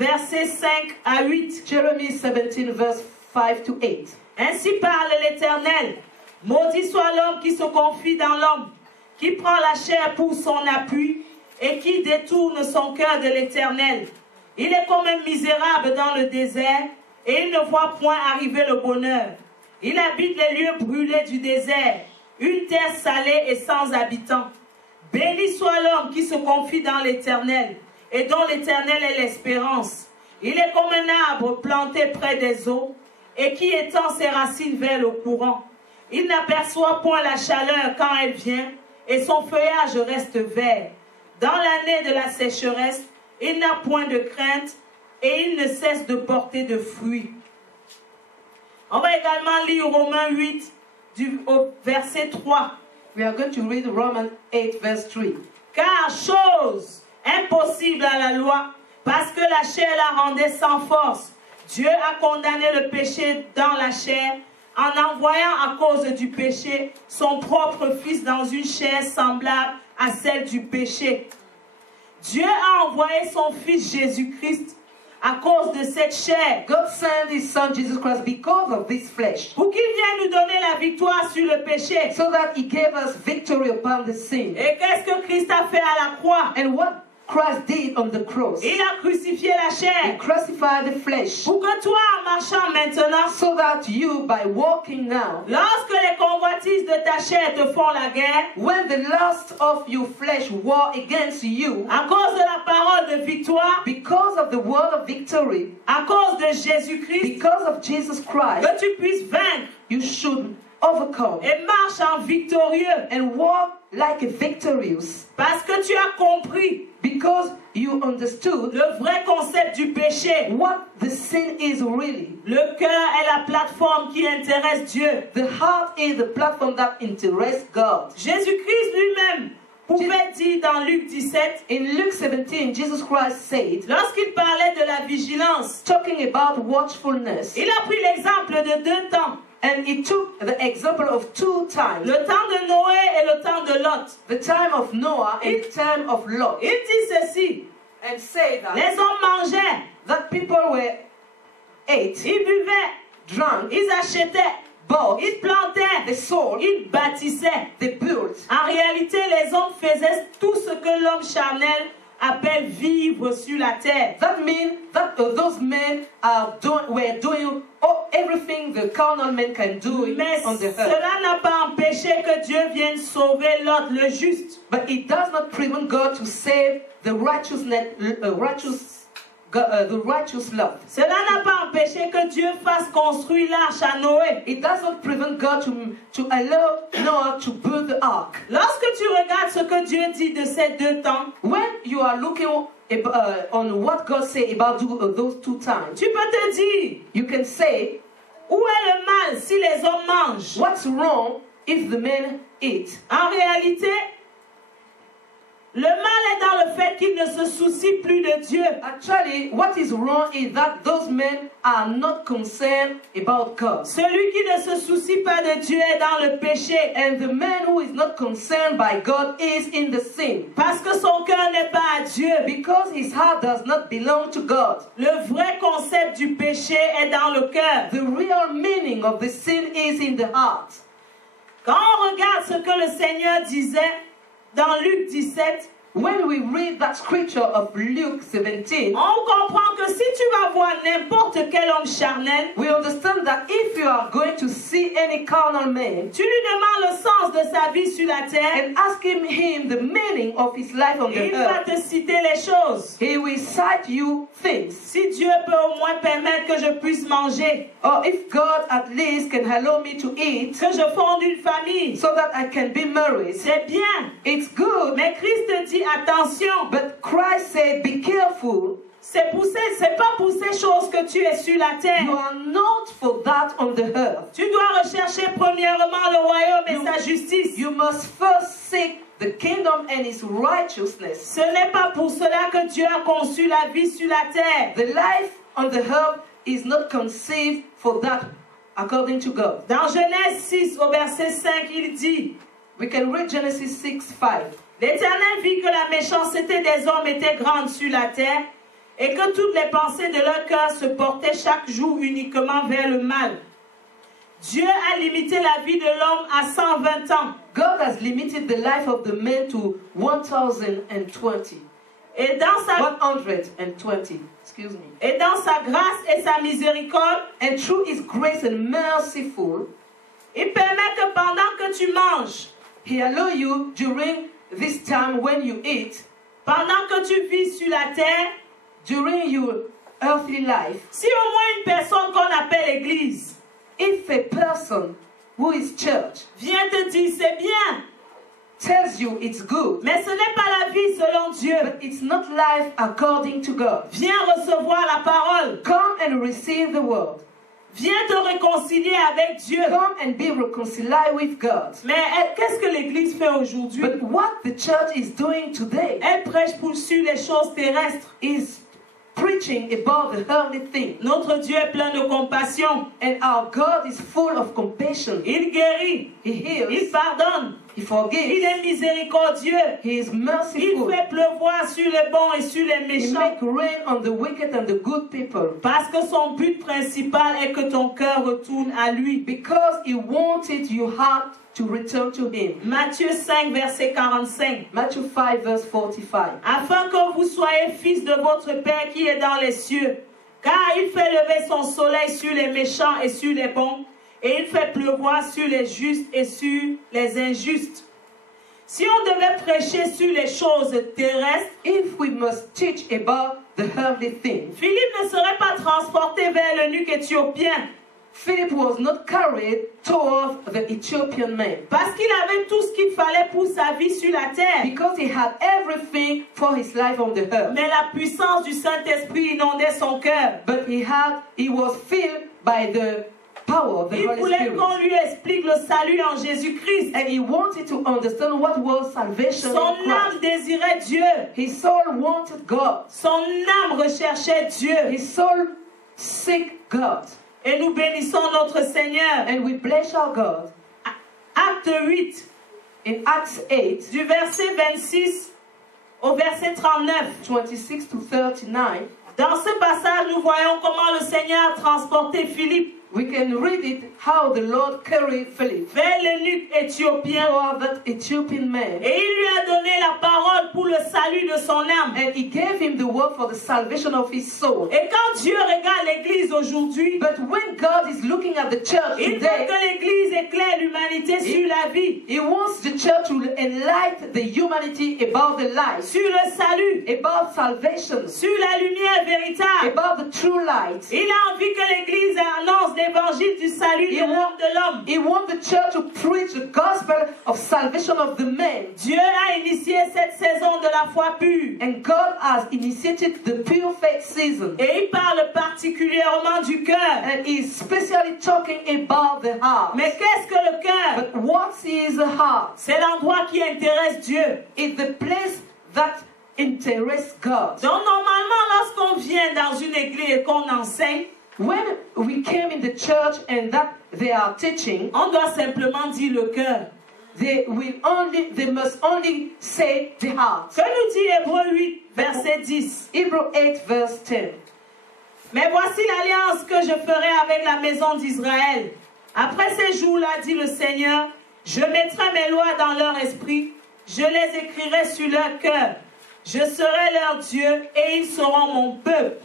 versets 5 à 8. Jeremiah 17 verse 5 to 8. Ainsi parle l'Éternel. Maudit soit l'homme qui se confie dans l'homme, qui prend la chair pour son appui et qui détourne son cœur de l'Éternel. Il est comme un misérable dans le désert et il ne voit point arriver le bonheur. Il habite les lieux brûlés du désert, une terre salée et sans habitants. Béni soit l'homme qui se confie dans l'Éternel et dont l'Éternel est l'espérance. Il est comme un arbre planté près des eaux et qui étend ses racines vers le courant. Il n'aperçoit point la chaleur quand elle vient et son feuillage reste vert. Dans l'année de la sécheresse, il n'a point de crainte et il ne cesse de porter de fruits. On va également lire Romains 8 au verset 3. We are going to read Romans 8 verse 3. Car chose impossible à la loi, parce que la chair la rendait sans force, Dieu a condamné le péché dans la chair en envoyant à cause du péché son propre Fils dans une chair semblable à celle du péché. Dieu a envoyé son Fils Jésus-Christ à cause de cette chair. God sent His Son Jesus Christ because of this flesh, Pour qu'il vienne nous donner la victoire sur le péché. so that He gave us victory upon the sin. Et qu'est-ce que Christ a fait à la croix? And what Christ did on the cross, Il a crucifié la He chair. crucified the flesh, Pour que toi, en marchant maintenant, so that you, by walking now, lorsque les convoitises de ta chair te font la guerre, when the lust of your flesh war against you, à cause de la parole de victoire, because of the word of victory, à cause de Jésus-Christ, because of Jesus Christ, que tu puisses vaincre you should overcome et marche en victorieux. and walk like a victorious, Parce que tu as compris because you understood le vrai concept du péché. what the sin is really. Le cœur est la plateforme qui intéresse Dieu. The heart is the platform that interests God. Jésus-Christ lui-même pouvait dire dans Luc 17, In Luke 17, Jesus Christ said, lorsqu'il parlait de la vigilance, talking about watchfulness, il a pris l'exemple de 2 temps. and he took the example of 2 times, Le temps de Noé et le temps de Lot. the time of Noah and the time of Lot, Il dit ceci, and say that, les hommes mangeaient, that people were ate, ils buvaient, drank, ils achetaient, bought, ils plantaient, they sold, ils bâtissaient. they built. En réalité, les hommes faisaient tout ce que l'homme charnel appelle vivre sur la terre. That means that those men were doing everything the carnal men can do Mais on the earth. cela n'a pas empêché que Dieu vienne sauver Lot, le juste. But it does not prevent God to save the the righteous love. Cela n'a pas empêché que Dieu fasse construire l'arche à Noé. It does not prevent God to allow Noah to build the ark. Lorsque tu regardes ce que Dieu dit de ces 2 temps, When you are looking on what God said about those 2 times, tu peux te dire, you can say, où est le mal si les hommes mangent? what's wrong if the men eat? En réalité, le mal est dans le fait qu'ils ne se soucient plus de Dieu. Actually, what is wrong is that those men are not concerned about God. Celui qui ne se soucie pas de Dieu est dans le péché. And the man who is not concerned by God is in the sin. Parce que son cœur n'est pas à Dieu. Because his heart does not belong to God. Le vrai concept du péché est dans le cœur. The real meaning of the sin is in the heart. Quand on regarde ce que le Seigneur disait dans Luc 17, when we read that scripture of Luke 17, on comprend que si tu vas voir n'importe quel homme charnel, we understand that if you are going to see any carnal man, tu lui demandes le sens de sa vie sur la terre, and ask him the meaning of his life on the il va earth, te citer les choses. he will cite you things. Si Dieu peut au moins permettre que je puisse manger, Or if God at least can allow me to eat, que je fonde une famille, so that I can be married, c'est bien. it's good. Mais Christ dit attention, But Christ said, be careful. c'est pas pour ces choses que tu es sur la You terre. are not for that on the earth. Tu dois rechercher premièrement le royaume et sa justice. You must first seek the kingdom and its righteousness. Ce n'est pas pour cela que Dieu a conçu la vie sur la terre. The life on the earth is not conceived for that, according to God. Dans Genèse 6 au verset 5, il dit, We can read Genesis 6:5. l'Éternel vit que la méchanceté des hommes était grande sur la terre et que toutes les pensées de leur cœur se portaient chaque jour uniquement vers le mal. Dieu a limité la vie de l'homme à 120 ans. God has limited the life of the man to 1,020. Et dans sa 120, excuse me. Et dans sa grâce et sa miséricorde, And through his grace and merciful, il permet que pendant que tu manges, he allow you during this time when you eat, pendant que tu vis sur la terre, during your earthly life, si au moins une personne qu'on appelle église if a person who is church vient te dire c'est bien, tells you it's good, mais ce n'est pas la vie selon Dieu, but it's not life according to God, viens recevoir la parole, come and receive the word. viens te réconcilier avec Dieu. Come and be reconciled with God. Mais qu'est-ce que l'église fait aujourd'hui? But what the church is doing today Elle prêche sur les choses terrestres. is preaching about the earthly thing. Notre Dieu est plein de compassion. And our God is full of compassion. Il guérit, He il heals, pardonne, He forgives. Il est miséricordieux. He is Il merciful. fait pleuvoir sur les bons et sur les He méchants. makes rain on the wicked and the good people. Parce que son but principal est que ton cœur retourne à lui. Because he wanted your heart to return to him. Matthieu 5, verset 45. Matthew 5 verse 45. Afin que vous soyez fils de votre Père qui est dans les cieux. Car il fait lever son soleil sur les méchants et sur les bons, et il fait pleuvoir sur les justes et sur les injustes. Si on devait prêcher sur les choses terrestres, If we must teach about the earthly things, Philippe ne serait pas transporté vers l'eunuque éthiopien, Philip was not carried towards the Ethiopian man parce qu'il avait tout ce qu'il fallait pour sa vie sur la terre. because he had everything for his life on the earth. Mais la puissance du Saint-Esprit inondait son cœur. But he was filled by the power of the Il Holy voulait Spirit. qu'on lui explique le salut en Jésus-Christ. And he wanted to understand what was salvation Son in âme Christ. désirait Dieu. His soul wanted God. Son âme recherchait Dieu. His soul seek God. Et nous bénissons notre Seigneur. And we bless our God. Acte 8, In Acts 8, du verset 26 au verset 39. 26 to 39, Dans ce passage, nous voyons comment le Seigneur a transporté Philippe we can read it how the Lord carried Philip vers l'eunuque éthiopien. toward that Ethiopian man. Et il lui a donné la parole pour le salut de son âme. And he gave him the word for the salvation of his soul. Et quand Dieu regarde l'Église aujourd'hui, But when God is looking at the church il veut today, que l'Église éclaire l'humanité sur la vie, he wants the church to enlighten the humanity about the light, sur le salut, about salvation, sur la lumière véritable. about the true light. Il a envie que l'Église annonce l'évangile du salut de l'homme de l'homme. He wants the church to preach the gospel of salvation of the man. Dieu a initié cette saison de la foi pure. And God has initiated the pure faith season. Et il parle particulièrement du cœur. And he's specially talking about the heart. Mais qu'est-ce que le cœur? But what is the heart? C'est l'endroit qui intéresse Dieu. It's the place that interests God. Donc normalement, lorsqu'on vient dans une église et qu'on enseigne, When we came in the church and that they are teaching, on doit simplement dire le cœur. they must only say the heart. Que nous dit Hébreux 8, verset 10? Hebrew 8 verse 10. Mais voici l'alliance que je ferai avec la maison d'Israël. Après ces jours-là, dit le Seigneur, je mettrai mes lois dans leur esprit, je les écrirai sur leur cœur. Je serai leur Dieu et ils seront mon peuple.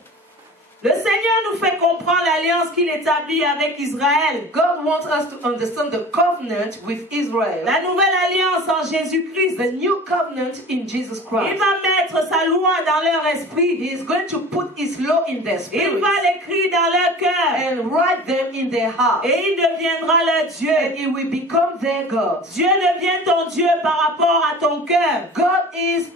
Le Seigneur nous fait comprendre l'alliance qu'il établit avec Israël. God wants us to understand the covenant with Israel. La nouvelle alliance en Jésus-Christ. The new covenant in Jesus Il Christ. va mettre sa loi dans leur esprit. He is going to put his law in their Il spirit va l'écrire dans leur cœur. and write them in their heart. Et il deviendra leur Dieu. And he will become their God. Dieu devient ton Dieu par rapport à ton cœur. God is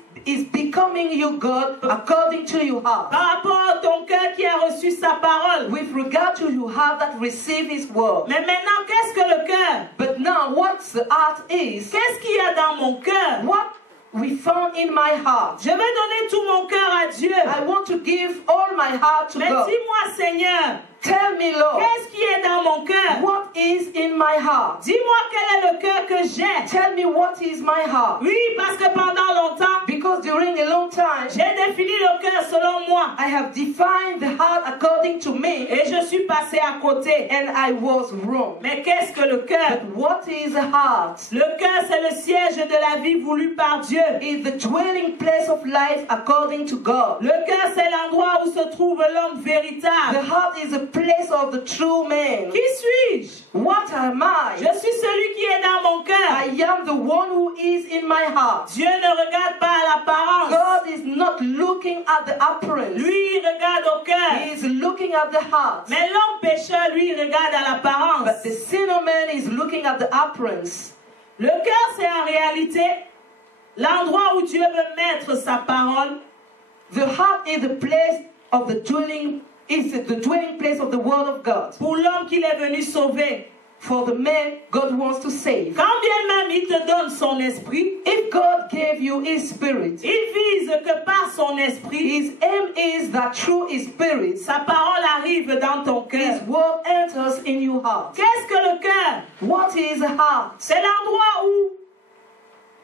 becoming you God according to your heart. Par rapport à ton cœur qui a reçu sa parole. With regard to your heart that receive his word. Mais maintenant, qu'est-ce que le cœur? But now what the heart is, Qu'est-ce qu'il y a dans mon cœur? what we found in my heart. Je vais donner tout mon cœur à Dieu. I want to give all my heart to Mais God. dis-moi, Seigneur, Tell me, Lord, qu'est-ce qui est dans mon cœur? what is in my heart? Dis-moi quel est le cœur que j'ai. Tell me what is my heart. Oui, parce que pendant longtemps, Because during a long time, j'ai défini le cœur selon moi. I have defined the heart according to me, Et je suis passé à côté. and I was wrong. Mais qu'est-ce que le cœur? But what is a heart? Le cœur, c'est le siège de la vie voulue par Dieu. Is the dwelling place of life according to God. Le cœur, c'est l'endroit où se trouve l'homme The véritable. heart is a place of the true man. Qui suis-je? What am I? Je suis celui qui est dans mon cœur. I am the one who is in my heart. Dieu ne regarde pas à l'apparence. God is not looking at the appearance. Lui, il regarde au cœur. He is looking at the heart. Mais l'homme pécheur, lui, il regarde à l'apparence. But the sinner man is looking at the appearance. Le cœur, c'est en réalité l'endroit où Dieu veut mettre sa parole. The heart is the place of the dwelling place of the word of God. Pour l'homme qu'il est venu sauver. For the man God wants to save. Quand bien même il te donne son esprit, If God gave you his spirit, il vise que par son esprit, his aim is that through his spirit, sa parole arrive dans ton his cœur. word enters in your heart. Qu'est-ce que le cœur? What is a heart? C'est l'endroit où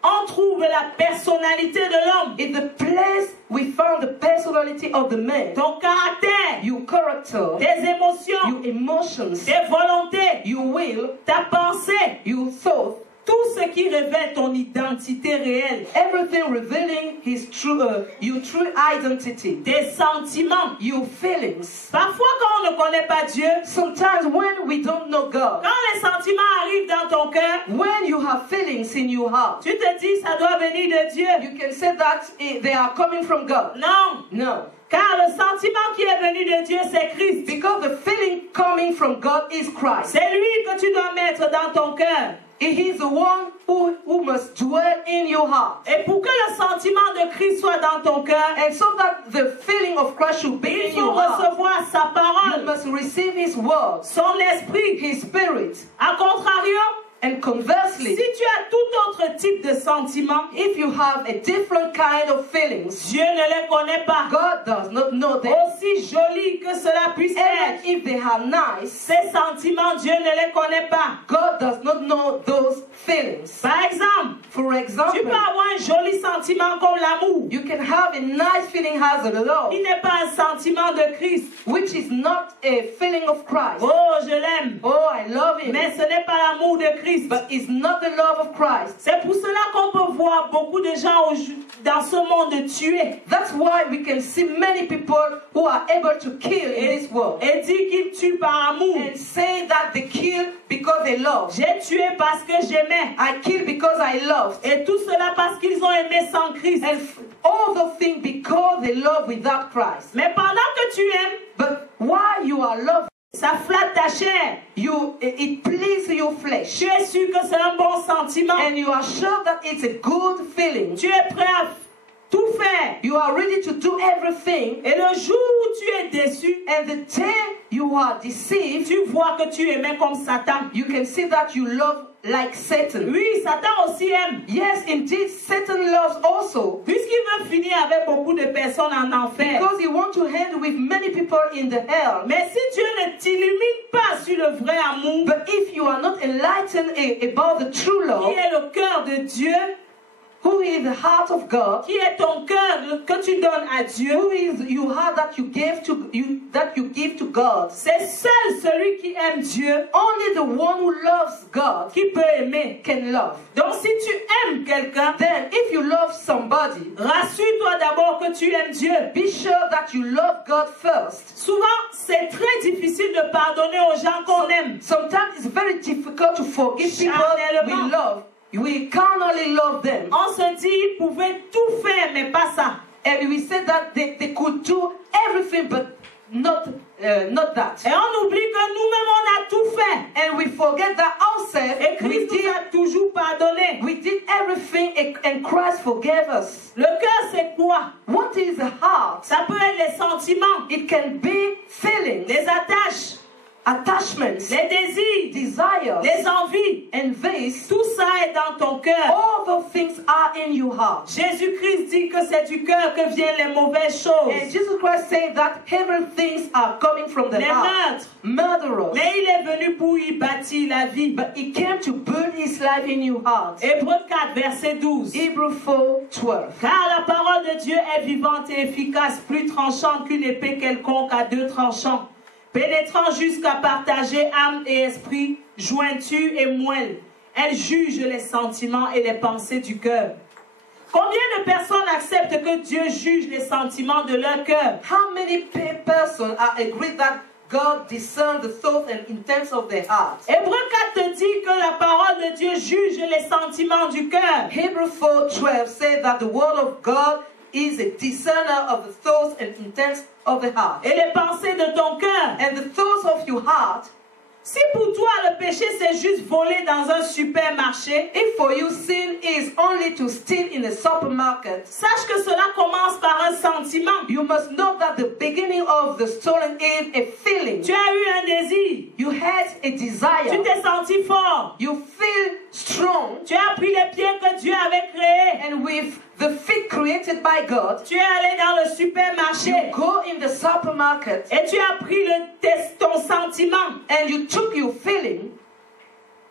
on trouve la personnalité de l'homme, In the place we found the personality of the man, ton caractère, your character, tes émotions, your emotions, tes volontés, your will, ta pensée, your thought, tout ce qui révèle ton identité réelle, everything revealing his true, your true identity, tes sentiments. your feelings. Parfois, quand on ne connaît pas Dieu, Sometimes when we don't know God, quand les sentiments arrivent dans ton cœur, when you have feelings in your heart, tu te dis, ça doit venir de Dieu. you can say that they are coming from God. Non, No, car le sentiment qui est venu de Dieu, c'est Christ. because the feeling coming from God is Christ. C'est lui que tu dois mettre dans ton cœur. He is the one who must dwell in your heart. Et pour que le sentiment de Christ soit dans ton cœur, And so that the feeling of Christ should be il in faut your heart, recevoir sa you parole, must receive His word, son esprit. His Spirit. A contrario, And si conversely, tu as tout autre type de sentiment, if you have a different kind of feelings, Dieu ne les connaît pas. God does not know them. Aussi joli que cela puisse Even être, if they are nice, ces sentiments, Dieu ne les connaît pas. God does not know those feelings. Par exemple, For tu example, peux avoir un joli sentiment comme l'amour, you can have a nice feeling as a love, qui n'est pas un sentiment de Christ. which is not a feeling of Christ. Oh, je l'aime. Oh, I love Him. Mais ce n'est pas l'amour de Christ. But it's not the love of Christ. C'est pour cela qu'on peut voir beaucoup de gens dans ce monde tuer That's why we can see many people who are able to kill in this world et dire qu'ils tuent par amour. and say that they kill because they love. J'ai tué parce que j'aimais. I kill because I loved. Et tout cela parce qu'ils ont aimé sans Christ. And all those things because they love without Christ. Mais pendant que tu aimes, But while you are loving, ça flatte ta chair. it pleases your flesh. Tu es sûr que c'est un bon sentiment. And you are sure that it's a good feeling. Tu es prêt à tout faire. You are ready to do everything. Et le jour où tu es déçu, And the day you are deceived, tu vois que tu aimais comme Satan. you can see that you love like Satan. Oui, Satan aussi aime. Yes, indeed, Satan loves also. Puisqu'il veut finir avec beaucoup de personnes en enfer. Because he wants to handle with many people in the hell. Mais si Dieu ne t'illumine pas sur le vrai amour, But if you are not enlightened about the true qui love, est le cœur de Dieu, who is the heart of God, qui est ton cœur que tu donnes à Dieu, who is your heart that you give to God, c'est seul celui qui aime Dieu only the one who loves God qui peut aimer. can love. Donc si tu aimes quelqu'un, Then if you love somebody, rassure-toi d'abord que tu aimes Dieu. be sure that you love God first. Souvent, c'est très difficile de pardonner aux gens qu'on aime. Sometimes it's very difficult to forgive people we love. We can't only love them. On se dit, ils pouvaient tout faire, mais pas ça. And we said that they could do everything, but not that. Et on oublie que nous-mêmes, on a tout fait. And we forget that ourselves, Et Christ nous a toujours pardonné. we did everything and Christ forgave us. Le cœur, c'est quoi? What is the heart? Ça peut être les sentiments, It can be feelings, les attaches, attachments, les désirs, desires, les envies. and this. Tout ça est dans ton cœur. All those things are in your heart. Jésus-Christ dit que c'est du cœur que viennent les mauvaises choses. And Jesus Christ said that evil things are coming from the Les heart. meurtres. Murderers. Mais il est venu pour y bâtir la vie. But he came to build his life in your heart. Hébreux 4, verset 12. Hebrews 4:12. Car la parole de Dieu est vivante et efficace, plus tranchante qu'une épée quelconque à deux tranchants, pénétrant jusqu'à partager âme et esprit, jointure et moelle. Elle juge les sentiments et les pensées du cœur. Combien de personnes acceptent que Dieu juge les sentiments de leur cœur? How many persons are agreed that God discerns the thoughts and intents of their heart? Hébreux 4 te dit que la parole de Dieu juge les sentiments du cœur. Hebrews 4:12 says that the word of God is a discerner of the thoughts and intents of the heart. Et les pensées de ton cœur. And the thoughts of your heart, Si pour toi le péché c'est juste voler dans un supermarché, if for you sin is only to steal in a supermarket, sache que cela commence par un sentiment. you must know that the beginning of the stolen is a feeling. Tu as eu un désir, You had a tu desire. t'es senti fort, You feel strong. tu as pris les pieds que Dieu avait créés, And with the feet created by God, tu es allé dans le you supermarché go in the supermarket et tu as pris ton sentiment and you took your feeling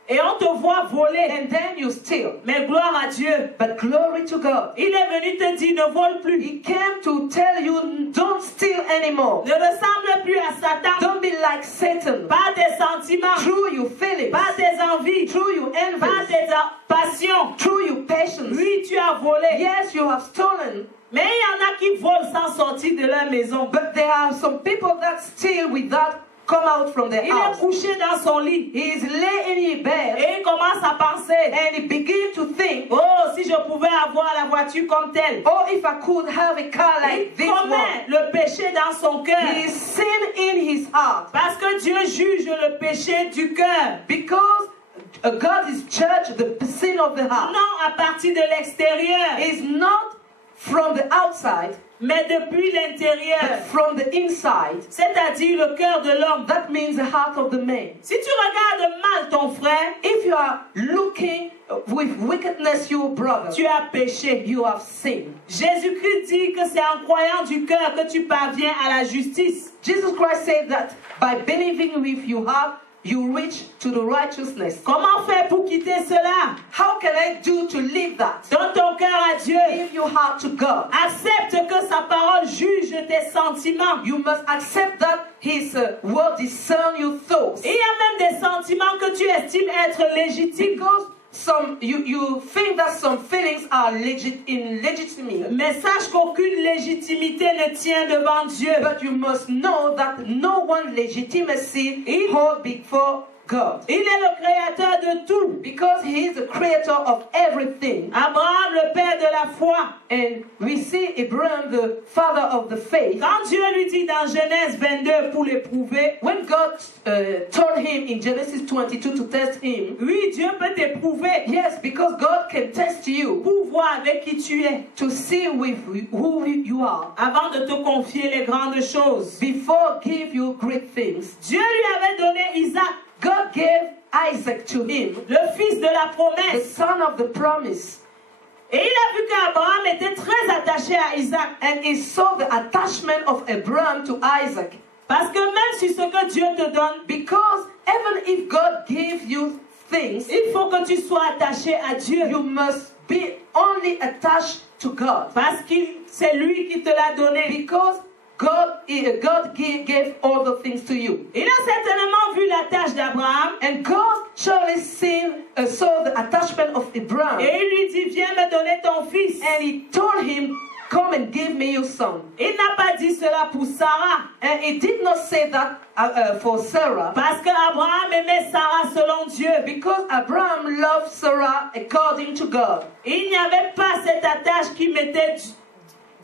Et on te voit voler. and then you steal. Mais gloire à Dieu. But glory to God. Il est venu te dire, ne vole plus. He came to tell you, don't steal anymore. Ne ressemble plus à Satan. Don't be like Satan. Pas tes sentiments. Through your feelings, Pas tes envies. through your Pas envy, tes passions. through your passions. Oui, tu as volé. Yes, you have stolen. Mais il y en a qui volent sans sortir de leur maison. But there are some people that steal without come out from their Il est house. couché dans son lit. He is laying in his bed Et il commence à penser. and he begins to think, Oh, si je pouvais avoir la voiture comme telle. oh, if I could have a car like Il this one. commet le péché dans son cœur. He is sin in his heart. Parce que Dieu juge le péché du cœur. Because God is judged the sin of the heart. Non à partir de l'extérieur, It's not from the outside, mais depuis l'intérieur. but from the inside. C'est-à-dire le cœur de l'homme. That means the heart of the man. Si tu regardes mal ton frère, If you are looking with wickedness your brother, tu as péché. you have sinned. Jésus-Christ dit que c'est en croyant du cœur que tu parviens à la justice. Jesus Christ said that by believing with your heart, you reach to the righteousness. Comment faire pour quitter cela? How can I do to live that? Donne ton cœur à Dieu. Give your heart to God. Accepte que sa parole juge tes sentiments. You must accept that His word discern your thoughts. Il y a même des sentiments que tu estimes être légitimes. Because you think that some feelings are illegitimate. Mais sache qu'aucune légitimité ne tient devant Dieu. But you must know that no one legitimacy hold before God. Il est le créateur de tout. Because He is the creator of everything. Abraham, le père de la foi. And we see Abraham, the father of the faith. Quand Dieu lui dit dans Genèse 22 pour l'éprouver, When God told him in Genesis 22 to test him, oui, Dieu peut t'éprouver yes, because God can test you pour voir avec qui tu es, to see with who you are avant de te confier les grandes choses. before give you great things. Dieu lui avait donné Isaac, God gave Isaac to him, le fils de la the promesse. son of the promise. Et il a vu qu'Abraham était très attaché à Isaac. And he saw the attachment of Abraham to Isaac. Parce que même si ce que Dieu te donne, Because even if God gives you things, il faut que tu sois attaché à Dieu. you must be only attached to God. Parce que c'est lui qui te l'a donné. Because God gave all the things to you. Il a certainement vu la tâche d'Abraham. And God surely saw the attachment of Abraham. Et il lui dit, viens me donner ton fils. And he told him, come and give me your son. Il n'a pas dit cela pour Sarah. And he did not say that for Sarah. Parce qu'Abraham aimait Sarah selon Dieu. Because Abraham loved Sarah according to God. Il n'y avait pas cette attache qui mettait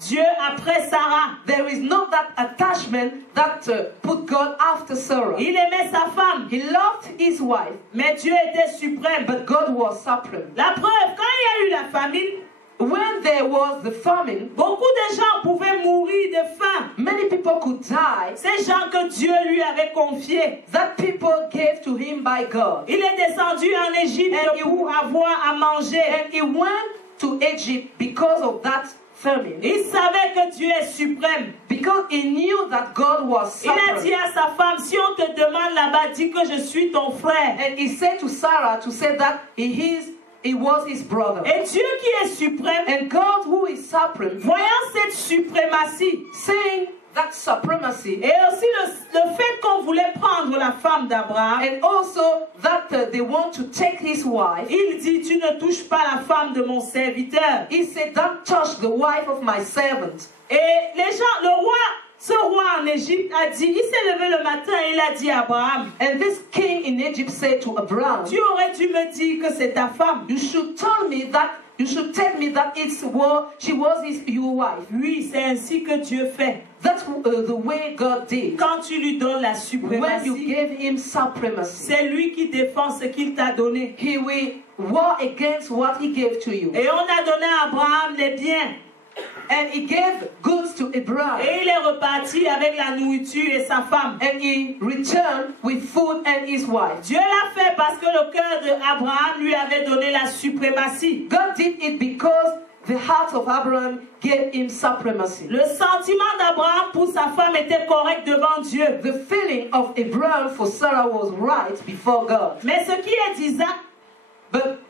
Dieu après Sarah. There is not that attachment that put God after Sarah. Il aimait sa femme. He loved his wife, Mais Dieu était suprême. but God was supreme. La preuve, quand il y a eu la famine, When there was the famine, beaucoup de gens pouvaient mourir de faim. many people could die Ces gens que Dieu lui avait confiés. that people gave to him by God. Il est descendu en Égypte pour avoir à manger. And he went to Egypt because of that famine. Il savait que Dieu est suprême. Because he knew that God was Il a dit supreme. à sa femme, si on te demande là-bas, dis que je suis ton frère. And he said to Sarah to say that he was his brother. Et Dieu qui est suprême, And God who is supreme, voyant cette suprématie, saying that supremacy, et aussi le fait qu'on voulait prendre la femme d'Abraham, and also that they want to take his wife, il dit, tu ne touches pas la femme de mon serviteur. he said, don't touch the wife of my servant. Et les gens, ce roi en Égypte a dit, il s'est levé le matin et il a dit à Abraham, And this king in Egypt said to Abraham, tu aurais dû me dire que c'est ta femme. you should tell me that she was your wife. Oui, c'est ainsi que Dieu fait. That's the way God did. Quand tu lui donnes la When you suprématie, gave him supremacy, c'est lui qui défend ce qu'il t'a donné. he will war against what he gave to you. Et on a donné à Abraham les biens. And he gave goods to Abraham. Et il est reparti avec la nourriture et sa femme. And he returned with food and his wife. Dieu l'a fait parce que le cœur d'Abraham lui avait donné la suprématie. God did it because the heart of Abraham gave him supremacy. Le sentiment d'Abraham pour sa femme était correct devant Dieu. The feeling of Abraham for Sarah was right before God. Mais ce qui est d'Isaac, But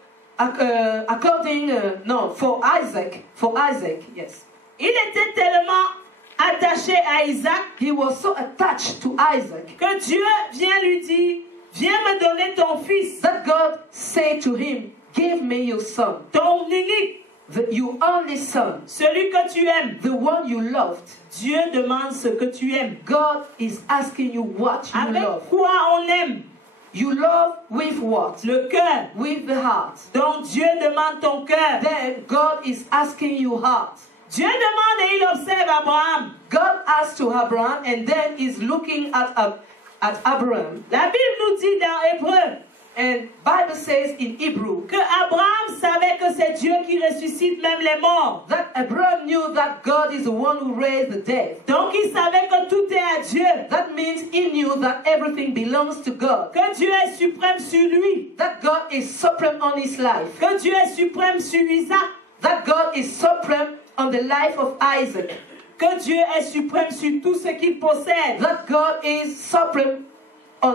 for Isaac, yes. il était tellement attaché à Isaac He was so attached to Isaac que Dieu vient lui dire, viens me donner ton fils, that God said to him, give me your son, ton unique, your only son, celui que tu aimes. the one you loved. Dieu demande ce que tu aimes. God is asking you what you Avec love. quoi on aime? You love with what? Le cœur. With the heart. Donc Dieu demande ton cœur. Then God is asking you heart. Dieu demande et il observe Abraham. God asks to Abraham and then is looking at Abraham. La Bible nous dit dans Hébreu And Bible says in Hebrew que Abraham savait que c'est Dieu qui ressuscite même les morts. that Abraham knew that God is the one who raised the dead. Donc il savait que tout est à Dieu. That means he knew that everything belongs to God. Que Dieu est suprême sur lui. That God is supreme on his life. Que Dieu est suprême sur Isaac. That God is supreme on the life of Isaac. Que Dieu est suprême sur tout ce qu'il possède. That God is supreme on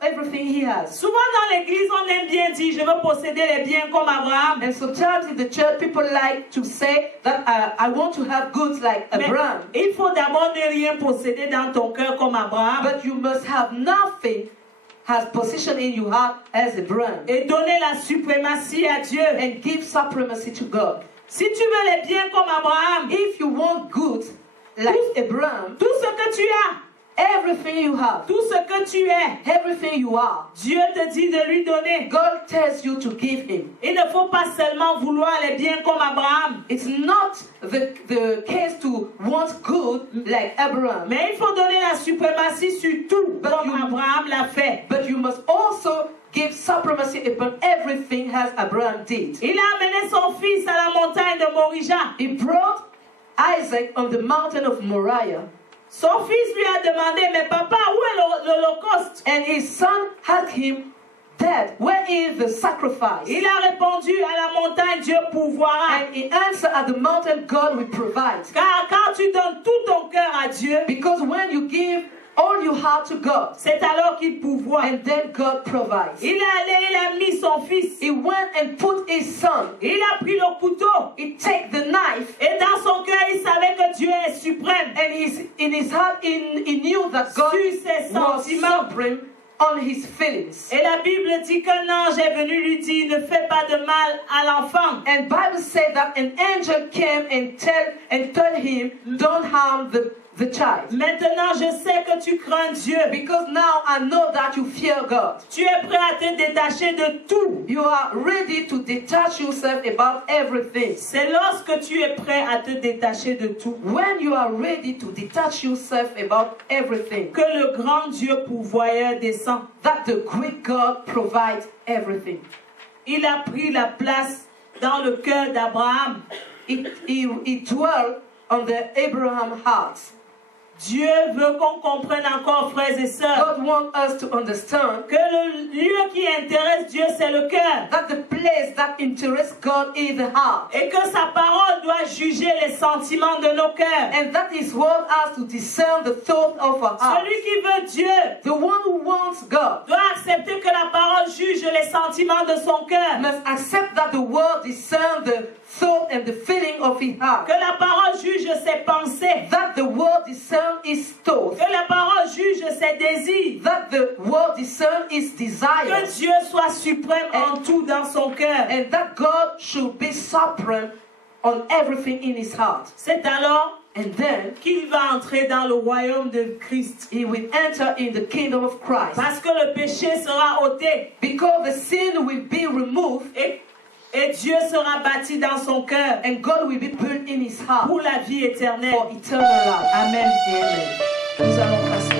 everything he has. Souvent dans l'église, on aime bien dire, je veux posséder les biens comme Abraham. And sometimes in the church, people like to say that I want to have goods like Abraham. Mais il faut d'abord ne rien posséder dans ton cœur comme Abraham. But you must have nothing has position in your heart as Abraham. Et donner la suprématie à Dieu. And give supremacy to God. Si tu veux les biens comme Abraham, If you want goods like Abraham, tout ce que tu as, everything you have, tout ce que tu es, everything you are, Dieu te dit de lui donner. God tells you to give him. Il ne faut pas seulement vouloir les biens comme Abraham, It's not the case to want good like Abraham, mais il faut donner la suprématie sur tout But comme you- Abraham l'a fait. but you must also give supremacy upon everything as Abraham did. Il a amené son fils à la montagne de Moriah. He brought Isaac on the mountain of Moriah, Son fils lui a demandé, mais papa, où est l'Holocauste? and his son asked him, Dad, where is the sacrifice? Il a répondu, à la montagne, Dieu pourvoira. And he answered, at the mountain God will provide. Car quand tu donnes tout ton cœur à Dieu, Because when you give all your heart to God, c'est alors qu'il pourvoit. and then God provides. Il est allé, il a mis son fils. He went and put his son. Il a pris le couteau. He take the knife, Et dans son cœur, il savait que Dieu est suprême. and in his heart he knew that God Sur ses was sentiments. supreme on his feelings. Et la Bible dit qu'un ange est venu lui dire, ne fais pas de mal à l'enfant. And Bible said that an angel came and told him, don't harm the child. Maintenant, je sais que tu crains Dieu. Because now I know that you fear God. Tu es prêt à te détacher de tout. You are ready to detach yourself about everything. C'est lorsque tu es prêt à te détacher de tout When you are ready to detach yourself about everything, que le grand Dieu pourvoyeur descend. that the great God provides everything. Il a pris la place dans le cœur d'Abraham. He dwelt on the Abraham heart. Dieu veut qu'on comprenne encore, frères et sœurs, God wants us to understand que le lieu qui intéresse Dieu, c'est le cœur. that the place that interests God is the heart. Et que sa parole doit juger les sentiments de nos cœurs. And that is what us to discern the thought of our heart. Celui qui veut Dieu The one who wants God doit accepter que la parole juge les sentiments de son cœur. must accept that the word discern the thought and the feeling of his heart. Que la parole juge ses pensées. That the word discern his thoughts. Que la parole juge ses désirs. That the word discern his Que desires. Dieu soit suprême en tout dans son cœur. And that God should be supreme on everything in his heart. C'est alors And then qu'il va entrer dans le royaume de Christ. he will enter in the kingdom of Christ. Parce que le péché sera ôté. Because the sin will be removed Et Dieu sera bâti dans son cœur and God will be built in his heart pour la vie éternelle. for eternal life. Amen. Amen. Nous allons passer.